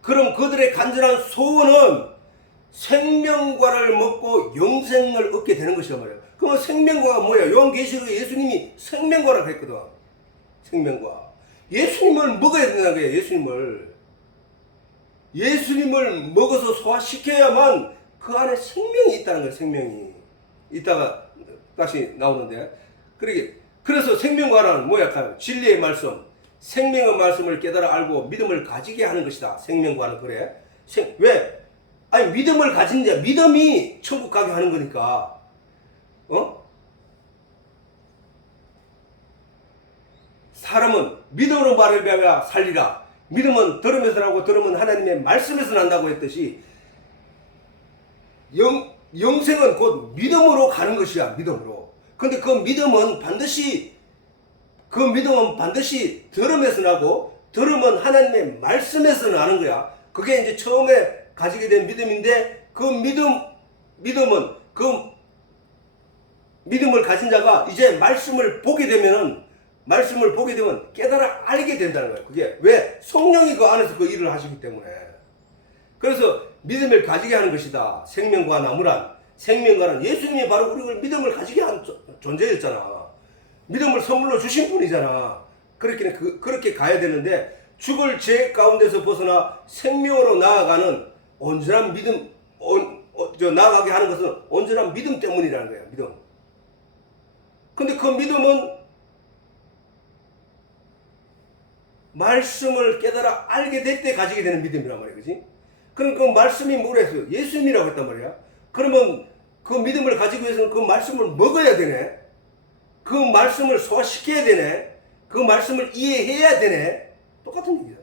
그럼 그들의 간절한 소원은 생명과를 먹고 영생을 얻게 되는 것이란 말이야. 그럼 생명과가 뭐야? 요한계시록에 예수님이 생명과라고 했거든. 생명과. 예수님을 먹어야 된다는 거야. 예수님을 먹어서 소화시켜야만 그 안에 생명이 있다는 거야. 생명이. 이따가 다시 나오는데. 그래서 생명과는 뭐야? 진리의 말씀, 생명의 말씀을 깨달아 알고 믿음을 가지게 하는 것이다. 생명과는 그래. 왜? 아니, 믿음을 가진 자, 믿음이 천국 가게 하는 거니까. 사람은 믿음으로 말하여 살리라. 믿음은 들으면서 나고 들으면 하나님의 말씀에서 난다고 했듯이 영생은 곧 믿음으로 가는 것이야. 믿음으로. 근데 그 믿음은 반드시 들음에서 나고 들으면 하나님의 말씀에서 나는 거야. 그게 이제 처음에 가지게 된 믿음인데 그 믿음을 가진 자가 이제 말씀을 보게 되면 깨달아 알게 된다는 거야. 그게 왜? 성령이 그 안에서 그 일을 하시기 때문에. 그래서 믿음을 가지게 하는 것이다. 생명과 나무란. 생명과는 예수님이 바로 우리를 믿음을 가지게 한 존재였잖아. 믿음을 선물로 주신 분이잖아. 그렇게 가야 되는데 죽을 죄 가운데서 벗어나 생명으로 나아가는 온전한 믿음, 나아가게 하는 것은 온전한 믿음 때문이라는 거야. 믿음. 근데 그 믿음은 말씀을 깨달아 알게 될 때 가지게 되는 믿음이란 말이야. 그지? 그럼 그 말씀이 뭐라 했어요? 예수님이라고 했단 말이야. 그러면 그 믿음을 가지기 위해서는 그 말씀을 먹어야 되네. 그 말씀을 소화시켜야 되네. 그 말씀을 이해해야 되네. 똑같은 얘기야.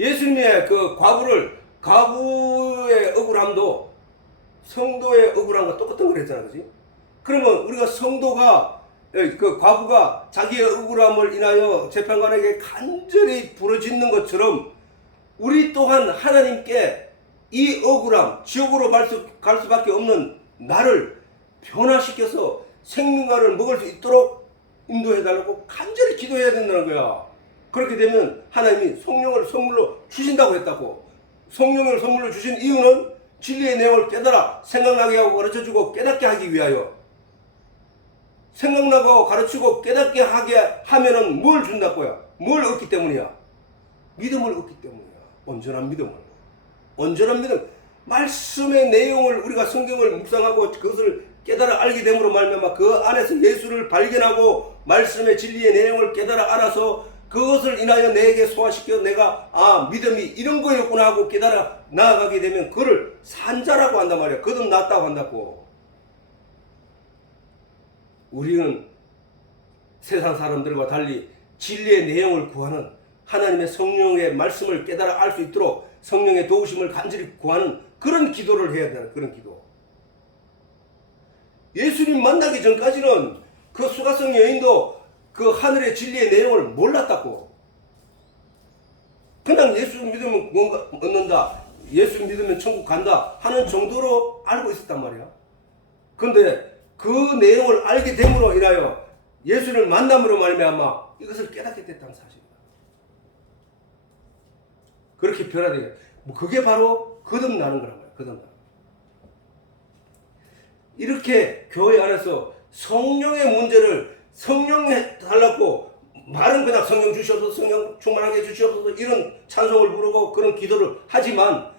예수님의 그 과부의 억울함도 성도의 억울함과 똑같은 걸 했잖아. 그지? 그러면 우리가 성도가 그 과부가 자기의 억울함을 인하여 재판관에게 간절히 부르짖는 것처럼 우리 또한 하나님께 이 억울함, 지옥으로 갈 수밖에 없는 나를 변화시켜서 생명과를 먹을 수 있도록 인도해달라고 간절히 기도해야 된다는 거야. 그렇게 되면 하나님이 성령을 선물로 주신다고 했다고. 성령을 선물로 주신 이유는 진리의 내용을 깨달아 생각나게 하고 가르쳐주고 깨닫게 하기 위하여. 생각나고 가르치고 깨닫게 하게 하면은 뭘 준다고요? 뭘 얻기 때문이야? 믿음을 얻기 때문이야. 온전한 믿음을. 온전한 믿음. 말씀의 내용을 우리가 성경을 묵상하고 그것을 깨달아 알게 됨으로 말미암아 그 안에서 예수를 발견하고 말씀의 진리의 내용을 깨달아 알아서 그것을 인하여 내게 소화시켜 내가 믿음이 이런 거였구나 하고 깨달아 나아가게 되면 그를 산자라고 한단 말이야. 거듭났다고 한다고. 우리는 세상 사람들과 달리 진리의 내용을 구하는 하나님의 성령의 말씀을 깨달아 알 수 있도록 성령의 도우심을 간절히 구하는 그런 기도를 해야 되는 그런 기도. 예수님 만나기 전까지는 그 수가성 여인도 그 하늘의 진리의 내용을 몰랐다고. 그냥 예수 믿으면 뭔가 얻는다, 예수 믿으면 천국 간다 하는 정도로 알고 있었단 말이야. 그런데 그 내용을 알게 됨으로 인하여 예수를 만남으로 말미암아 이것을 깨닫게 됐다는 사실이다. 그렇게 변화되게. 그게 바로 거듭나는 거란 말이야. 거듭나. 이렇게 교회 안에서 성령의 문제를 성령에 달라고 말은 그냥 성령 주시옵소서, 성령 충만하게 해주시옵소서 이런 찬송을 부르고 그런 기도를 하지만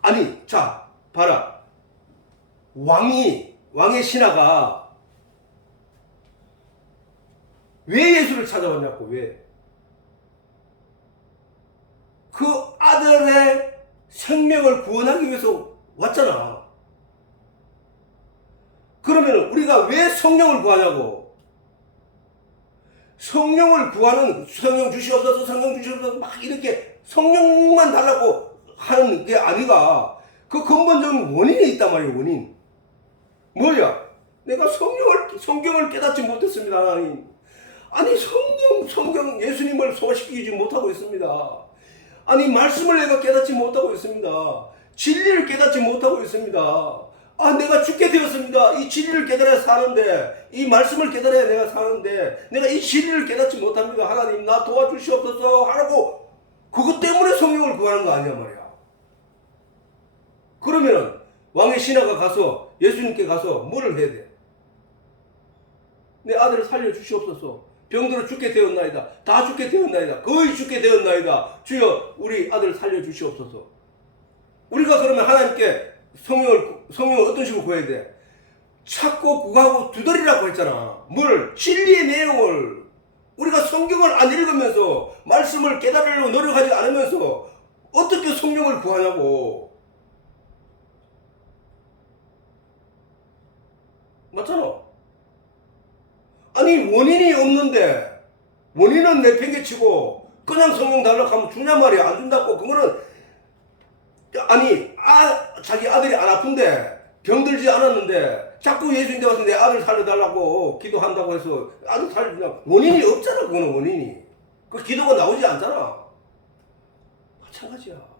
아니 자 봐라. 왕의 신하가 왜 예수를 찾아왔냐고. 왜? 그 아들의 생명을 구원하기 위해서 왔잖아. 그러면 우리가 왜 성령을 구하냐고. 성령을 구하는 성령 주시옵소서, 성령 주시옵소서 막 이렇게 성령만 달라고 하는 게 아니가. 그 근본적인 원인이 있단 말이에요. 원인. 뭐야? 내가 성경을 깨닫지 못했습니다. 하나님. 아니 성경 예수님을 소화시키지 못하고 있습니다. 아니 말씀을 내가 깨닫지 못하고 있습니다. 진리를 깨닫지 못하고 있습니다. 내가 죽게 되었습니다. 이 진리를 깨달아야 사는데, 이 말씀을 깨달아야 내가 사는데 내가 이 진리를 깨닫지 못합니다. 하나님 나 도와주시옵소서 하라고. 그것 때문에 성령을 구하는 거 아니야 말이야. 그러면 왕의 신하가 가서 예수님께 가서 뭐를 해야 돼? 내 아들을 살려주시옵소서. 병들어 죽게 되었나이다. 다 죽게 되었나이다. 거의 죽게 되었나이다. 주여 우리 아들 살려주시옵소서. 우리가 그러면 하나님께 성령을 어떤 식으로 구해야 돼? 찾고 구하고 두드리라고 했잖아. 뭘? 진리의 내용을. 우리가 성경을 안 읽으면서 말씀을 깨달으려고 노력하지 않으면서 어떻게 성령을 구하냐고. 맞잖아. 아니 원인이 없는데 원인은 내팽개치고 그냥 성령 달라고 하면 주냐 말이야. 안 준다고. 그거는 아니 자기 아들이 안 아픈데 병들지 않았는데 자꾸 예수님께 와서 내 아들 살려달라고 기도한다고 해서 아들 살려주냐. 원인이 없잖아. 그거는 원인이. 그 기도가 나오지 않잖아. 마찬가지야.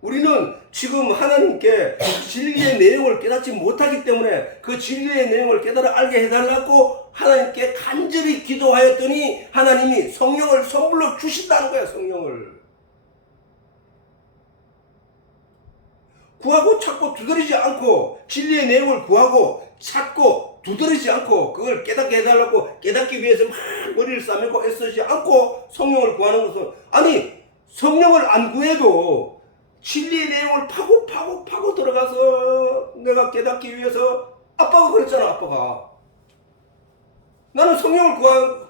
우리는 지금 하나님께 진리의 내용을 깨닫지 못하기 때문에 그 진리의 내용을 깨달아 알게 해달라고 하나님께 간절히 기도하였더니 하나님이 성령을 선물로 주신다는 거야. 성령을 구하고 찾고 두드리지 않고, 진리의 내용을 구하고 찾고 두드리지 않고 그걸 깨닫게 해달라고 깨닫기 위해서 막 머리를 싸매고 애쓰지 않고 성령을 구하는 것은, 아니 성령을 안 구해도 진리의 내용을 파고 들어가서 내가 깨닫기 위해서. 아빠가 그랬잖아. 아빠가 나는 성령을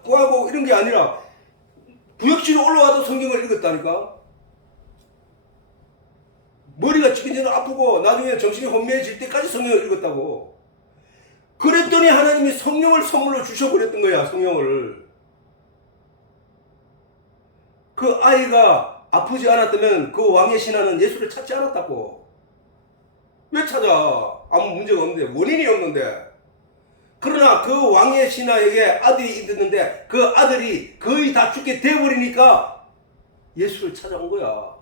구하고 이런 게 아니라 구역지로 올라와도 성경을 읽었다니까. 머리가 찌끈찌끈 아프고 나중에 정신이 혼미해질 때까지 성경을 읽었다고. 그랬더니 하나님이 성령을 선물로 주셔버렸던 거야. 성령을. 그 아이가 아프지 않았다면 그 왕의 신하는 예수를 찾지 않았다고. 왜 찾아? 아무 문제가 없는데, 원인이 없는데. 그러나 그 왕의 신하에게 아들이 있었는데 그 아들이 거의 다 죽게 되어버리니까 예수를 찾아온 거야.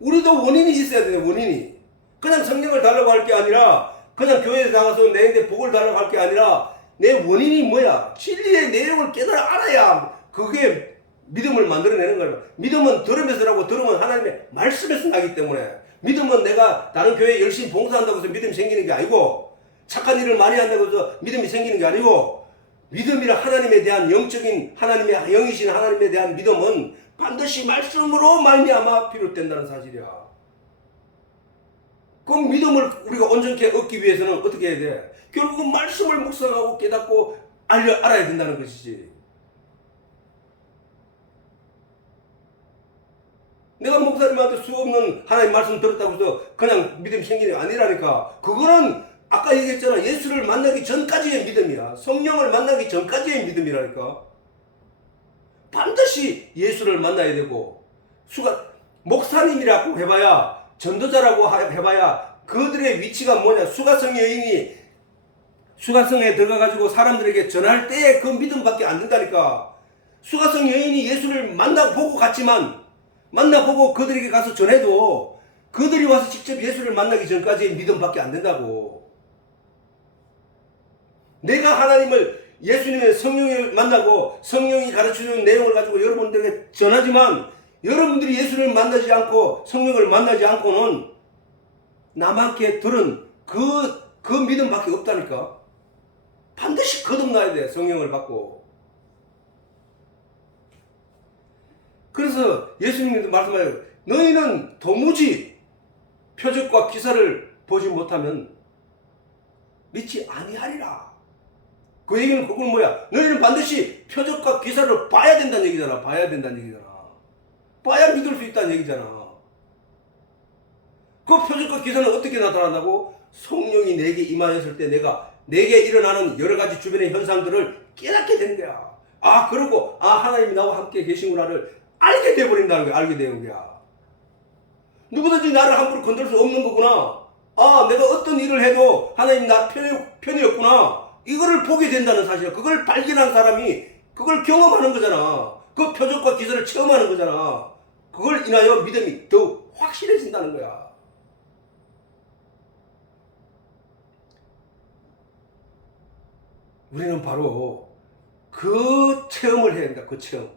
우리도 원인이 있어야 돼. 원인이. 그냥 성령을 달라고 할 게 아니라, 그냥 교회에 나가서 내한테 복을 달라고 할 게 아니라, 내 원인이 뭐야? 진리의 내용을 깨달아 알아야 그게 믿음을 만들어내는 거야. 믿음은 들으면서 나고, 들으면 하나님의 말씀에서 나기 때문에. 믿음은 내가 다른 교회에 열심히 봉사한다고 해서 믿음이 생기는 게 아니고, 착한 일을 많이 한다고 해서 믿음이 생기는 게 아니고, 믿음이라 하나님에 대한 영적인, 하나님의 영이신 하나님에 대한 믿음은 반드시 말씀으로 말미암아 비롯된다는 사실이야. 그럼 믿음을 우리가 온전케 얻기 위해서는 어떻게 해야 돼? 결국은 말씀을 묵상하고 깨닫고 알아야 된다는 것이지. 내가 목사님한테 수없는 하나님 말씀 들었다고 해서 그냥 믿음이 생기는 게 아니라니까. 그거는 아까 얘기했잖아. 예수를 만나기 전까지의 믿음이야. 성령을 만나기 전까지의 믿음이라니까. 반드시 예수를 만나야 되고, 목사님이라고 해봐야, 전도자라고 해봐야 그들의 위치가 뭐냐. 수가성 여인이 수가성에 들어가가지고 사람들에게 전할 때에 그 믿음밖에 안 된다니까. 수가성 여인이 예수를 만나보고 갔지만, 만나보고 그들에게 가서 전해도 그들이 와서 직접 예수를 만나기 전까지의 믿음밖에 안 된다고. 내가 하나님을, 예수님의 성령을 만나고 성령이 가르쳐주는 내용을 가지고 여러분들에게 전하지만, 여러분들이 예수를 만나지 않고 성령을 만나지 않고는 남한테 들은 그 믿음밖에 없다니까. 반드시 거듭나야 돼. 성령을 받고. 그래서 예수님도 말씀하세요. 너희는 도무지 표적과 기사를 보지 못하면 믿지 아니하리라. 그 얘기는 그건 뭐야? 너희는 반드시 표적과 기사를 봐야 된다는 얘기잖아. 봐야 된다는 얘기잖아. 봐야 믿을 수 있다는 얘기잖아. 그 표적과 기사는 어떻게 나타난다고? 성령이 내게 임하였을 때 내게 일어나는 여러 가지 주변의 현상들을 깨닫게 되는 거야. 아, 그러고, 하나님이 나와 함께 계시구나를 알게 되어버린다는 거야. 알게 되는 거야. 누구든지 나를 함부로 건들 수 없는 거구나. 내가 어떤 일을 해도 하나님 나 편이었구나. 이거를 보게 된다는 사실. 그걸 발견한 사람이 그걸 경험하는 거잖아. 그 표적과 기사를 체험하는 거잖아. 그걸 인하여 믿음이 더욱 확실해진다는 거야. 우리는 바로 그 체험을 해야 된다. 그 체험.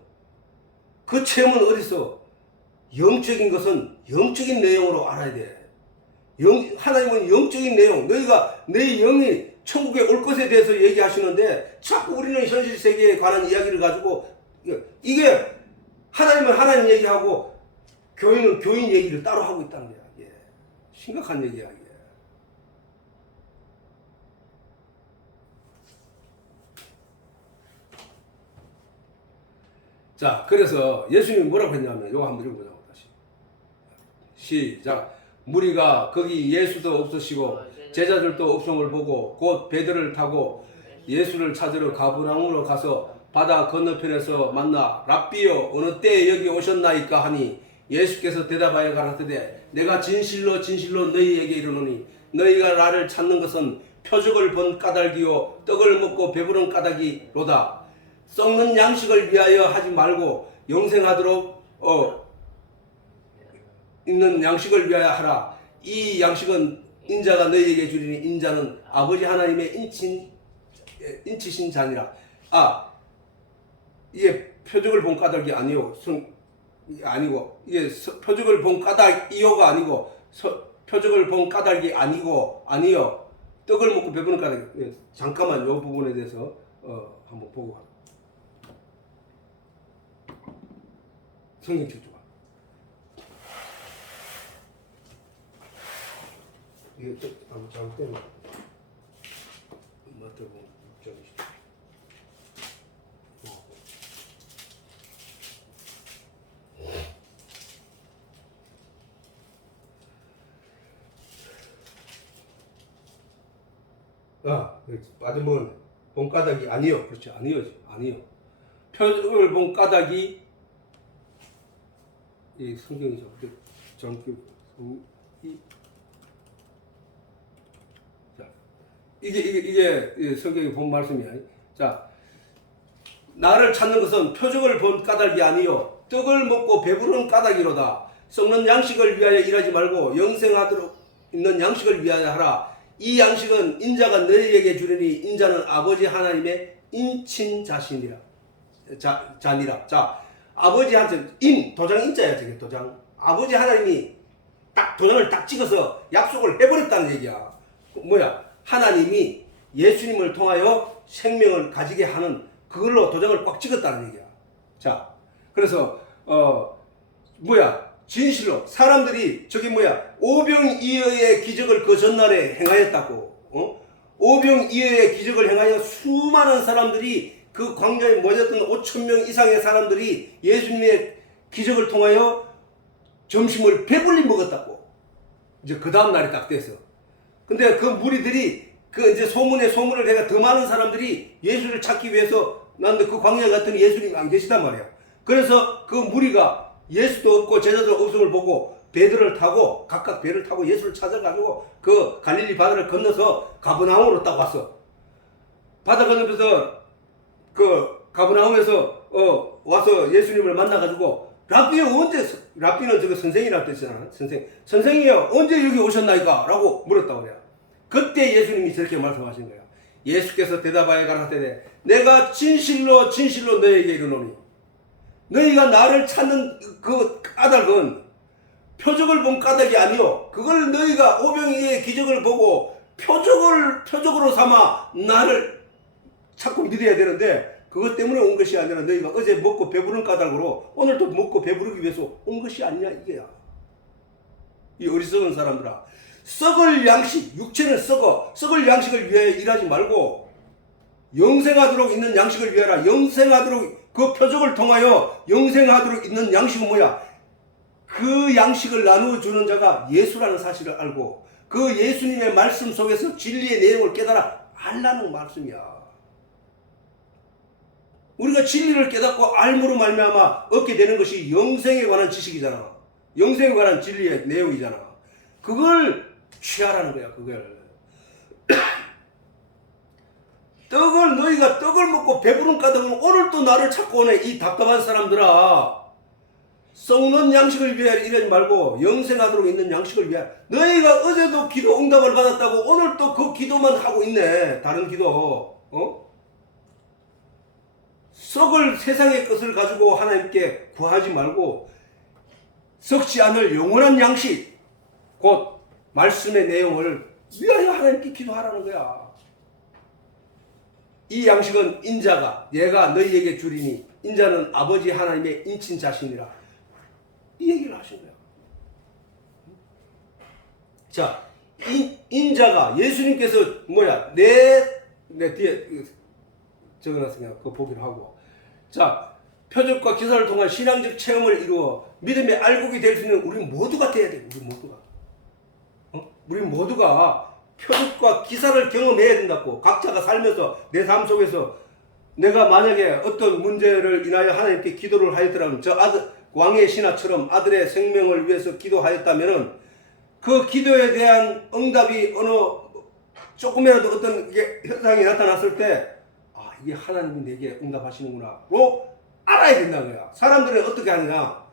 그 체험은 어디서? 영적인 것은 영적인 내용으로 알아야 돼. 하나님은 영적인 내용, 너희가 내 영이 천국에 올 것에 대해서 얘기하시는데 자꾸 우리는 현실 세계에 관한 이야기를 가지고, 이게 하나님은 하나님 얘기하고 교인은 교인 얘기를 따로 하고 있다는 거야. 예. 심각한 얘기야. 이게. 자, 그래서 예수님이 뭐라고 했냐면, 이거 한번 읽어보자고. 다시 시작. 무리가 거기 예수도 없으시고 제자들도 없음을 보고 곧 배들을 타고 예수를 찾으러 가버나움으로 가서 바다 건너편에서 만나 랍비여 어느 때에 여기 오셨나이까 하니, 예수께서 대답하여 가라사대 내가 진실로 진실로 너희에게 이르노니 너희가 나를 찾는 것은 표적을 본 까닭이요 떡을 먹고 배부른 까닭이로다. 썩는 양식을 위하여 하지 말고 영생하도록 있는 양식을 위하여 하라. 이 양식은 인자가 너희에게 주리니 인자는 아버지 하나님의 인치신 자니라. 이게 표적을 본 까닭이 아니고 이게 표적을 본 까닭이요가 아니고 표적을 본 까닭이 아니요 떡을 먹고 배부른 까닭. 잠깐만 이 부분에 대해서 한번 보고 가. 성경 책 줘봐. 이게 잘못되면 마태복음 6장 20절. 받으면 본 까닭이 아니요. 그렇죠. 아니요. 표적을 본 까닭이 이 성경이죠. 자, 이게 성경이 본 말씀이야. 자, 나를 찾는 것은 표적을 본 까닭이 아니요 떡을 먹고 배부른 까닭이로다. 썩는 양식을 위하여 일하지 말고 영생하도록 있는 양식을 위하여 하라. 이 양식은 인자가 너희에게 주리니 인자는 아버지 하나님의 인친 자신이라. 자니라. 자, 아버지한테 도장 인자야. 저게 도장. 아버지 하나님이 딱 도장을 딱 찍어서 약속을 해버렸다는 얘기야. 뭐야? 하나님이 예수님을 통하여 생명을 가지게 하는 그걸로 도장을 꽉 찍었다는 얘기야. 자, 그래서 진실로 사람들이 오병이어의 기적을 그 전날에 행하였다고. 오병이어의 기적을 행하여 수많은 사람들이 그 광야에 모였던 5,000명 이상의 사람들이 예수님의 기적을 통하여 점심을 배불리 먹었다고. 이제 그 다음 날이 딱 돼서. 근데 그 무리들이 이제 소문을 내가 더 많은 사람들이 예수를 찾기 위해서 나는데 그 광야에 갔더니 예수님이 안 계시단 말이야. 그래서 그 무리가 예수도 없고 제자도 없음을 보고 각각 배를 타고 예수를 찾아가지고 그 갈릴리 바다를 건너서 가버나움으로 딱 왔어. 바다 건너면서 그 가버나움에서 와서 예수님을 만나가지고 라비는 저거 선생이라고 했잖아. 선생이요 언제 여기 오셨나이까? 라고 물었다고 그래요. 그때 예수님이 저렇게 말씀하신 거예요. 예수께서 대답하여 가라사대 내가 진실로 너희에게 이르노니 너희가 나를 찾는 그 까닭은 표적을 본 까닭이 아니요 그걸 너희가 오병이의 기적을 보고 표적으로 삼아 나를 찾고 믿어야 되는데 그것 때문에 온 것이 아니라 너희가 어제 먹고 배부른 까닭으로 오늘도 먹고 배부르기 위해서 온 것이 아니냐 이게야. 이 어리석은 사람들아, 썩을 양식, 육체는 썩을 양식을 위하여 일하지 말고 영생하도록 있는 양식을 위하라. 영생하도록 그 표적을 통하여 영생하도록 있는 양식은 뭐야? 그 양식을 나누어 주는 자가 예수라는 사실을 알고 그 예수님의 말씀 속에서 진리의 내용을 깨달아 알라는 말씀이야. 우리가 진리를 깨닫고 알므로 말미암아 얻게 되는 것이 영생에 관한 지식이잖아. 영생에 관한 진리의 내용이잖아. 그걸 취하라는 거야. 그걸. 너희가 떡을 먹고 배부른 까닭은 오늘 또 나를 찾고 오네. 이 답답한 사람들아. 썩는 양식을 위하여 이러지 말고 영생하도록 있는 양식을 위하여. 너희가 어제도 기도 응답을 받았다고 오늘 또 그 기도만 하고 있네. 다른 기도. 썩을 세상의 것을 가지고 하나님께 구하지 말고 썩지 않을 영원한 양식 곧 말씀의 내용을 위하여 하나님께 기도하라는 거야. 이 양식은 인자가 내가 너희에게 주리니 인자는 아버지 하나님의 인친 자신이라. 이 얘기를 하신 거야. 자, 인자가 예수님께서 내 뒤에 적어놨으니까 그거 보기로 하고. 자, 표적과 기사를 통한 신앙적 체험을 이루어 믿음의 알곡이 될 수 있는 우리 모두가 돼야 돼. 우리 모두가 표적과 기사를 경험해야 된다고. 각자가 살면서 내 삶 속에서 내가 만약에 어떤 문제를 인하여 하나님께 기도를 하였더라면 저 왕의 신하처럼 아들의 생명을 위해서 기도하였다면은 그 기도에 대한 응답이 조금이라도 어떤 현상이 나타났을 때 이게 하나님이 내게 응답하시는구나로 알아야 된다는 거야. 사람들은 어떻게 하느냐?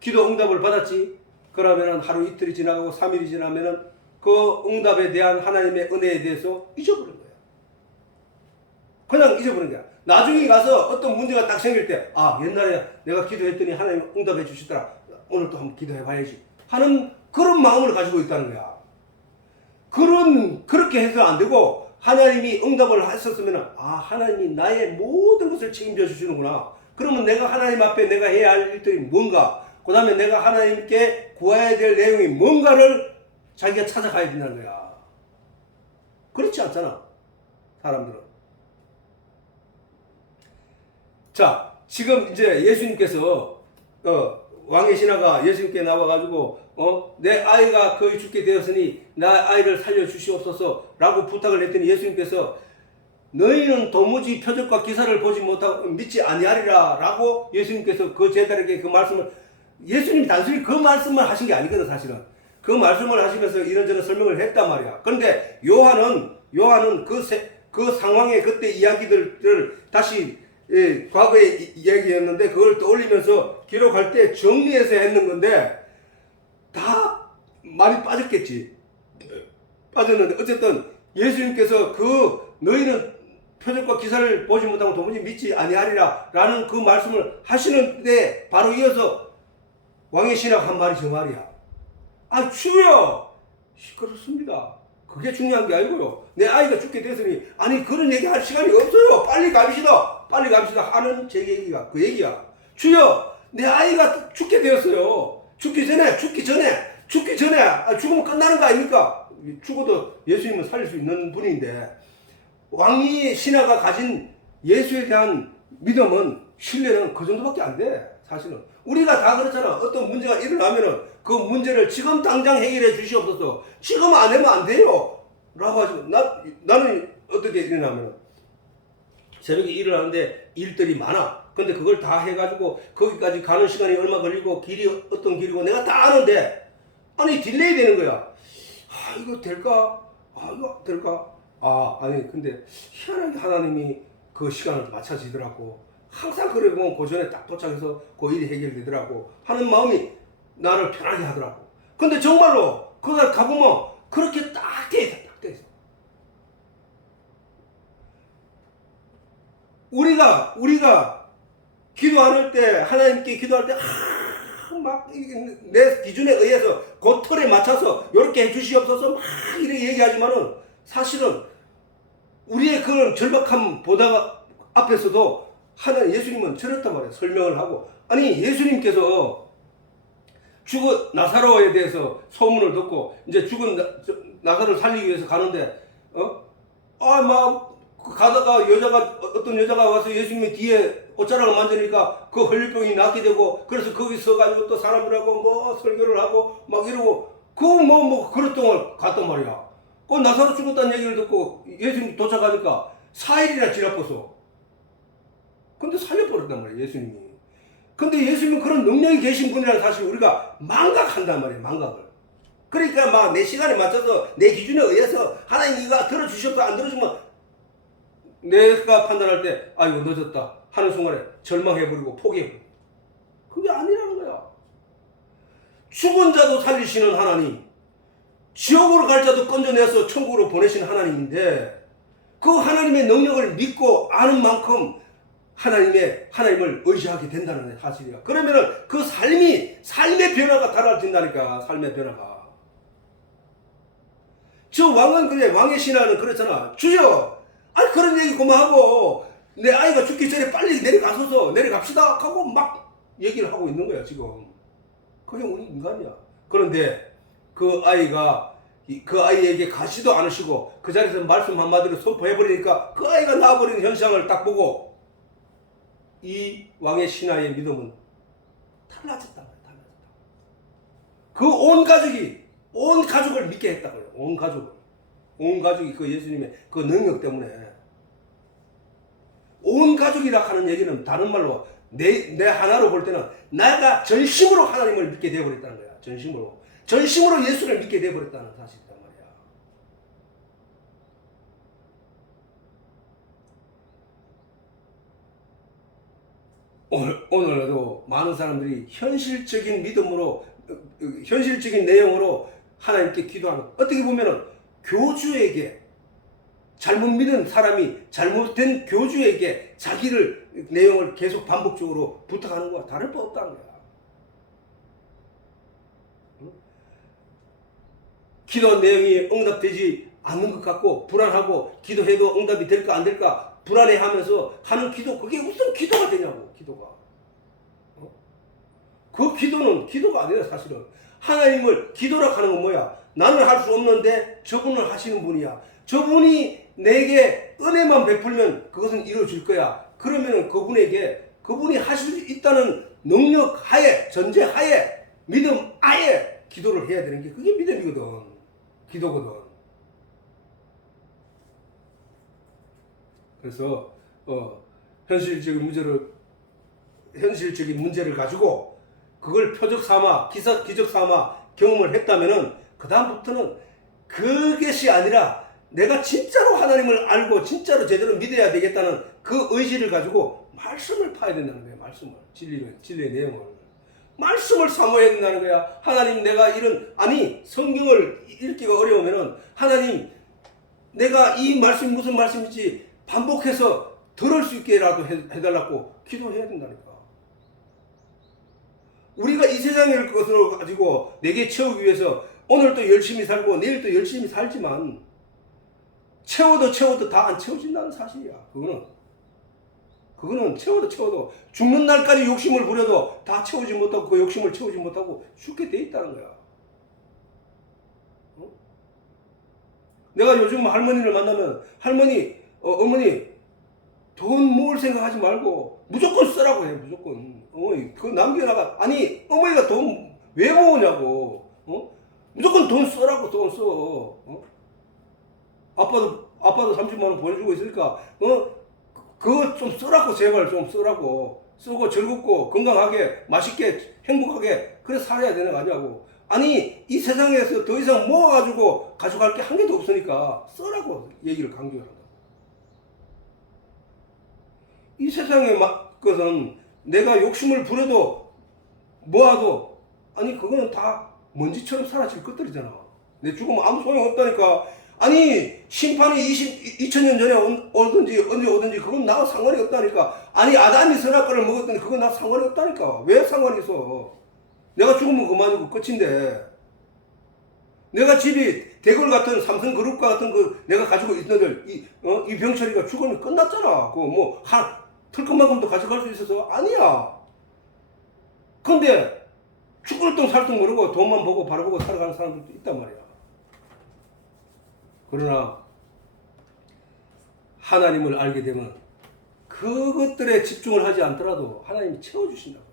기도 응답을 받았지. 그러면은 하루 이틀이 지나가고 3일이 지나면은 그 응답에 대한 하나님의 은혜에 대해서 잊어버린 거야. 그냥 잊어버린 거야. 나중에 가서 어떤 문제가 딱 생길 때 옛날에 내가 기도했더니 하나님 응답해 주시더라. 오늘 또 한번 기도해 봐야지 하는 그런 마음을 가지고 있다는 거야. 그렇게 해서 안 되고 하나님이 응답을 했었으면 하나님이 나의 모든 것을 책임져 주시는구나. 그러면 내가 하나님 앞에 내가 해야 할 일들이 뭔가, 그 다음에 내가 하나님께 구해야 될 내용이 뭔가를 자기가 찾아가야 된다는 거야. 그렇지 않잖아, 사람들은. 자, 지금 이제 예수님께서 왕의 신하가 예수님께 나와가지고 내 아이가 거의 죽게 되었으니 나 아이를 살려주시옵소서 라고 부탁을 했더니 예수님께서 너희는 도무지 표적과 기사를 보지 못하고 믿지 아니하리라 라고 예수님께서 그 제자에게 그 말씀을, 예수님이 단순히 그 말씀을 하신 게 아니거든. 사실은 그 말씀을 하시면서 이런저런 설명을 했단 말이야. 그런데 요한은 그 상황의 그때 이야기들을 다시 과거의 이야기였는데 그걸 떠올리면서 기록할 때 정리해서 했는 건데 다 많이 빠졌겠지. 빠졌는데 어쨌든 예수님께서 너희는 표적과 기사를 보지 못하고 도무지 믿지 아니하리라 라는 그 말씀을 하시는데 바로 이어서 왕의 신하가 한 말이 저 말이야. 아, 주여! 그렇습니다. 그게 중요한 게 아니고요. 내 아이가 죽게 됐으니, 아니, 그런 얘기 할 시간이 없어요. 빨리 갑시다 하는 제 얘기가 그 얘기야. 주여! 내 아이가 죽게 되었어요. 죽기 전에 죽으면 끝나는 거 아닙니까? 죽어도 예수님은 살릴 수 있는 분인데, 왕이 신하가 가진 예수에 대한 믿음은, 신뢰는 그 정도밖에 안 돼. 사실은 우리가 다 그렇잖아. 어떤 문제가 일어나면은 그 문제를 지금 당장 해결해 주시옵소서. 지금 안 하면 안 돼요 라고 하죠. 나는 어떻게 일어나면 새벽에 일어나는데 일들이 많아. 근데 그걸 다 해가지고 거기까지 가는 시간이 얼마 걸리고 길이 어떤 길이고 내가 다 아는데, 아니 딜레이 되는 거야. 이거 될까? 이거 될까? 아니 근데 희한하게 하나님이 그 시간을 맞춰지더라고. 항상 그래 보면 그 전에 딱 도착해서 그 일이 해결되더라고 하는 마음이 나를 편하게 하더라고. 근데 정말로 그날 가보면 그렇게 딱 돼 있어. 우리가 기도할 때, 하나님께 기도할 때 막 내 기준에 의해서 그 틀에 맞춰서 이렇게 해주시옵소서 막 이렇게 얘기하지만은 사실은 우리의 그런 절박함 보다가 앞에서도 하나님 예수님은 저렇단 말이에요. 설명을 하고. 아니 예수님께서 죽은 나사로에 대해서 소문을 듣고 이제 죽은 나사로를 살리기 위해서 가는데 막 가다가 어떤 여자가 와서 예수님의 뒤에 옷자락을 만지니까 그 헐리병이 낫게 되고, 그래서 거기 서가지고 또 사람들하고 뭐 설교를 하고 막 이러고 그런 동안 갔단 말이야. 그 나사로 죽었다는 얘기를 듣고 예수님 도착하니까 4일이나 지났고서 근데 살려버렸단 말이에요, 예수님이. 근데 예수님은 그런 능력이 계신 분이라는 사실을 우리가 망각한단 말이에요, 망각을. 그러니까 막 내 시간에 맞춰서 내 기준에 의해서 하나님 이거 들어주셔도 안 들어주면 내가 판단할 때 이거 늦었다 하는 순간에 절망해버리고 포기해버리고. 그게 아니라는 거야. 죽은 자도 살리시는 하나님, 지옥으로 갈 자도 건져내서 천국으로 보내신 하나님인데 그 하나님의 능력을 믿고 아는 만큼 하나님을 의지하게 된다는 사실이야. 그러면은 그 삶의 변화가 달라진다니까. 삶의 변화가. 저 왕은 그래, 왕의 신하는 그렇잖아. 주여, 그런 얘기 그만하고 내 아이가 죽기 전에 빨리 내려갑시다 하고 막 얘기를 하고 있는 거야 지금. 그게 우리 인간이야. 그런데 그 아이에게 가지도 않으시고 그 자리에서 말씀 한마디로 선포해버리니까 그 아이가 나와버리는 현상을 딱 보고 이 왕의 신하의 믿음은 달라졌다. 그 온 가족을 믿게 했다고요. 온 가족이 그 예수님의 그 능력 때문에. 온 가족이라 하는 얘기는 다른 말로 내 하나로 볼 때는 내가 전심으로 하나님을 믿게 되어버렸다는 거야. 전심으로 예수를 믿게 되어버렸다는 사실이란 말이야. 오늘도 많은 사람들이 현실적인 믿음으로, 현실적인 내용으로 하나님께 기도하는, 어떻게 보면은 교주에게, 잘못 믿은 사람이 잘못된 교주에게 자기를 내용을 계속 반복적으로 부탁하는 거와 다를 바 없다는 거야. 기도 내용이 응답되지 않는 것 같고 불안하고, 기도해도 응답이 될까 안 될까 불안해하면서 하는 기도, 그게 무슨 기도가 되냐고. 기도가 그 기도는 기도가 아니라 사실은 하나님을 기도라 하는 건 뭐야? 나는 할 수 없는데 저분을 하시는 분이야. 저분이 내게 은혜만 베풀면 그것은 이루어질 거야. 그러면은 그분이 하실 수 있다는 능력 하에, 전제 하에, 믿음 하에 기도를 해야 되는 게 그게 믿음이거든. 기도거든. 그래서 현실적인 문제를 가지고 그걸 표적 삼아 기적 삼아 경험을 했다면은 그 다음부터는 그것이 아니라 내가 진짜로 하나님을 알고 진짜로 제대로 믿어야 되겠다는 그 의지를 가지고 말씀을 파야 된다는 거야. 말씀을 진리의 내용을 말씀을 사모해야 된다는 거야. 하나님 내가 아니 성경을 읽기가 어려우면은 하나님 내가 이 말씀이 무슨 말씀인지 반복해서 들을 수 있게라도 해달라고 기도해야 된다니까. 우리가 이 세상의 것을 가지고 내게 채우기 위해서 오늘도 열심히 살고 내일도 열심히 살지만 채워도 다 안 채워진다는 사실이야. 그거는 채워도 죽는 날까지 욕심을 부려도 다 채우지 못하고 그 욕심을 채우지 못하고 죽게 돼 있다는 거야. 내가 요즘 할머니를 만나면 할머니, 어머니 돈 모을 생각하지 말고 무조건 쓰라고 해. 무조건. 어머니 그거 남겨놔가. 아니 어머니가 돈 왜 모으냐고. 무조건 돈 쓰라고. 돈 써. 아빠도 30만 원 보내주고 있으니까 그거 좀 쓰라고. 제발 좀 쓰라고. 쓰고 즐겁고 건강하게 맛있게 행복하게 그래 살아야 되는 거 아니냐고. 아니 이 세상에서 더 이상 모아가지고 가져갈 게 한 개도 없으니까 쓰라고 얘기를 강조한다. 이 세상의 것은 내가 욕심을 부려도 모아도 아니 그거는 다 먼지처럼 사라질 것들이잖아. 내 죽으면 아무 소용없다니까. 아니 심판이 2000년 전에 오든지 언제 오든지 그건 나와 상관이 없다니까. 아니 아담이 선악과를 먹었더니 그건 나 상관이 없다니까. 왜 상관이 있어? 내가 죽으면 그만이고 끝인데. 내가 집이 대걸 같은 삼성그룹과 같은 그 내가 가지고 있는 이 병철이가 죽으면 끝났잖아. 그거 뭐 털끝만큼도 가져갈 수 있어서 아니야. 근데 죽을 똥 살 똥 모르고 돈만 보고 바라보고 살아가는 사람들도 있단 말이야. 그러나 하나님을 알게 되면 그것들에 집중을 하지 않더라도 하나님이 채워주신다고.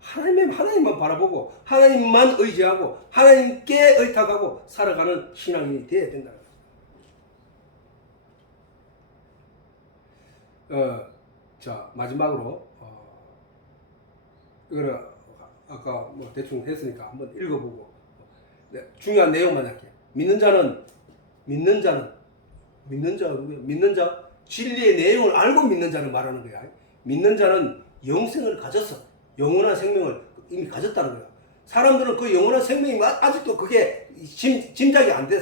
하나님만 바라보고 하나님만 의지하고 하나님께 의탁하고 살아가는 신앙인이 되어야 된다는 거죠. 자 마지막으로 이거는 아까 뭐 대충 했으니까 한번 읽어보고 중요한 내용만 할게요. 믿는 자 진리의 내용을 알고 믿는 자를 말하는 거야. 믿는 자는 영생을 가졌어. 영원한 생명을 이미 가졌다는 거야. 사람들은 그 영원한 생명이 아직도 그게 짐작이 안 돼.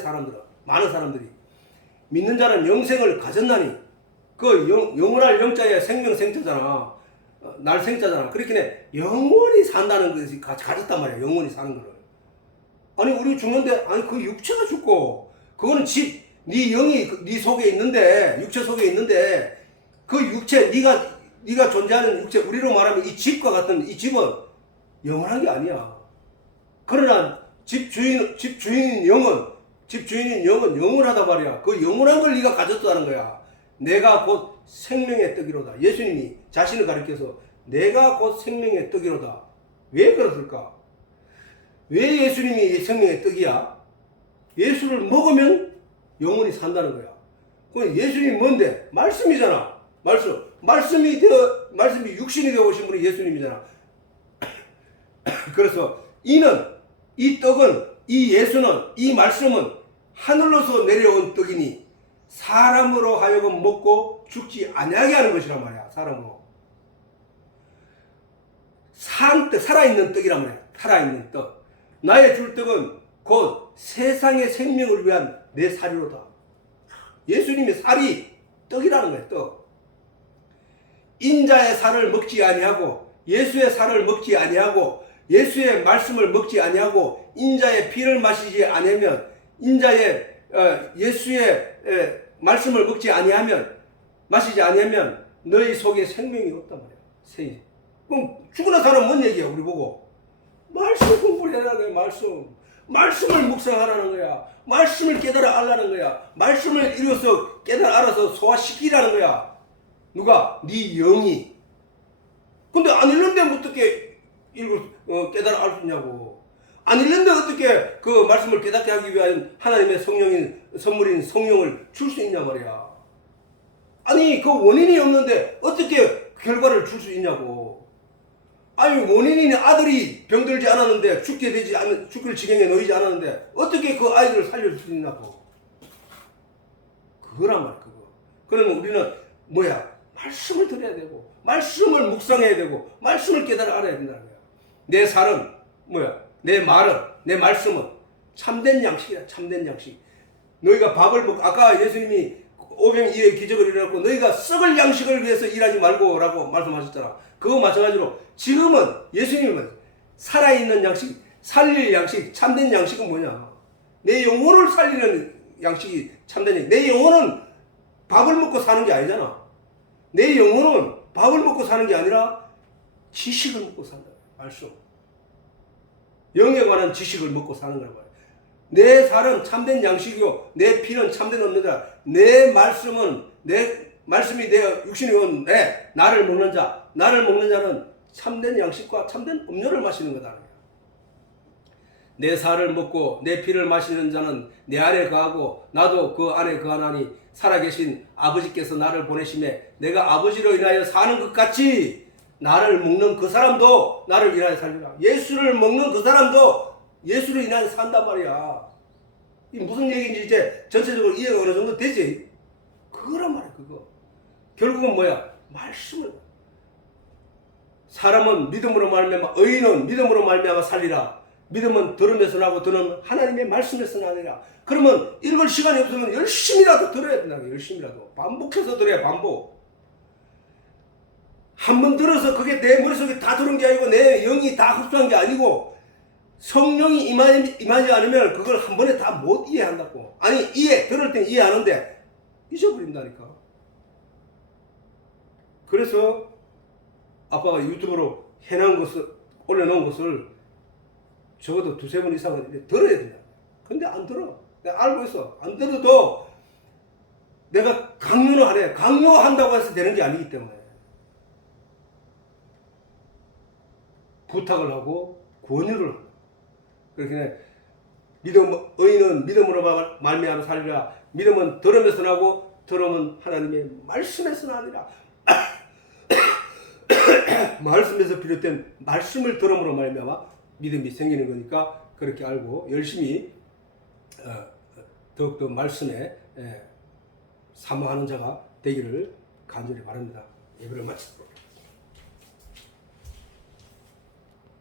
많은 사람들이 믿는 자는 영생을 가졌나니 그 영원할 영자의 생자잖아. 날 생자잖아. 그렇게 영원히 산다는 것이 가졌단 말이야. 영원히 사는 거를. 아니 우리 죽는데 아니 그 육체가 죽고 그거는 네 영이 네 속에 있는데 육체 속에 있는데 그 육체 네가 존재하는 육체 우리로 말하면 이 집과 같은 이 집은 영원한 게 아니야. 그러나 집주인인 영은 영원하단 말이야. 그 영원한 걸 네가 가졌다는 거야. 내가 곧 생명의 떡이로다. 예수님이 자신을 가리켜서 내가 곧 생명의 떡이로다. 왜 그랬을까? 왜 예수님이 생명의 떡이야? 예수를 먹으면 영원히 산다는 거야. 그럼 예수님이 뭔데? 말씀이잖아. 말씀이 육신이 되어 오신 분이 예수님이잖아. 그래서 이 떡은, 이 예수는, 이 말씀은 하늘로서 내려온 떡이니 사람으로 하여금 먹고 죽지 아니하게 하는 것이란 말이야. 사람으로. 살아있는 떡이란 말이야. 살아있는 떡. 나의 줄 떡은 곧 세상의 생명을 위한 내 살이로다. 예수님의 살이 떡이라는 거야. 떡. 인자의 살을 먹지 아니하고 예수의 살을 먹지 아니하고 예수의 말씀을 먹지 아니하고 인자의 피를 마시지 아니하면 예수의 말씀을 마시지 아니하면 너희 속에 생명이 없단 말이야. 그럼 죽으나 사람 뭔 얘기야? 우리 보고 말씀 공부를 해라는 거야. 말씀을 묵상하라는 거야. 말씀을 깨달아 알라는 거야. 말씀을 이루어서 깨달아 알아서 소화시키라는 거야. 누가? 네 영이. 근데 안 읽는데 어떻게 깨달아 알 수 있냐고. 아니는데 어떻게 그 말씀을 깨닫게 하기 위한 하나님의 성령인 선물인 성령을 줄 수 있냐 말이야. 아니 그 원인이 없는데 어떻게 결과를 줄 수 있냐고. 아니 원인인 아들이 병들지 않았는데 죽을 지경에 놓이지 않았는데 어떻게 그 아이를 살려줄 수 있냐고. 그거란 말이야 그거. 그러면 우리는 뭐야? 말씀을 들어야 되고 말씀을 묵상해야 되고 말씀을 깨달아 알아야 된다는 거야. 내 살은 뭐야? 내 말은 내 말씀은 참된 양식이야. 참된 양식. 너희가 밥을 먹고 아까 예수님이 오병이어의 기적을 일어났고 너희가 썩을 양식을 위해서 일하지 말고 라고 말씀하셨잖아. 그거 마찬가지로 지금은 예수님은 살아있는 양식, 살릴 양식, 참된 양식은 뭐냐? 내 영혼을 살리는 양식이 참된 양식. 내 영혼은 밥을 먹고 사는 게 아니잖아. 내 영혼은 밥을 먹고 사는 게 아니라 지식을 먹고 산다. 말씀. 영에 관한 지식을 먹고 사는 거란 말이야. 내 살은 참된 양식이요 내 피는 참된 음료다. 내 말씀은 내 말씀이 내 육신이 온 나를 먹는 자는 참된 양식과 참된 음료를 마시는 거다. 내 살을 먹고 내 피를 마시는 자는 내 안에 거하고 나도 그 안에 거하나니 살아계신 아버지께서 나를 보내심에 내가 아버지로 인하여 사는 것 같이 나를 먹는 그 사람도 나를 인하여 살리라. 예수를 먹는 그 사람도 예수를 인하여 산단 말이야. 이 무슨 얘기인지 이제 전체적으로 이해가 어느 정도 되지? 그거란 말이야 그거. 결국은 뭐야? 말씀을. 사람은 믿음으로 말미암아 의인은 믿음으로 말미암아 살리라. 믿음은 들음에서 나고 들은 하나님의 말씀에서 나니라. 그러면 읽을 시간이 없으면 열심히라도 들어야 된다. 열심히라도 반복해서 들어야 반복. 한 번 들어서 그게 내 머릿속에 다 들은 게 아니고 내 영이 다 흡수한 게 아니고 성령이 임하지 않으면 그걸 한 번에 다 못 이해한다고. 아니 들을 땐 이해하는데 잊어버린다니까. 그래서 아빠가 유튜브로 해놓은 것을 올려놓은 것을 적어도 2-3번 이상은 들어야 된다. 근데 안 들어. 내가 알고 있어. 안 들어도 내가 강요는 하래. 강요한다고 해서 되는 게 아니기 때문에 부탁을 하고 권유를 한다. 그렇게 의인은 믿음으로 말미암아 살리라. 믿음은 들음에서 나고 들음은 하나님의 말씀에서 나니라. 말씀에서 비롯된 말씀을 들음으로 말미암아 믿음이 생기는 거니까 그렇게 알고 열심히 더욱더 말씀에 사모하는 자가 되기를 간절히 바랍니다. 예배를 마치도록.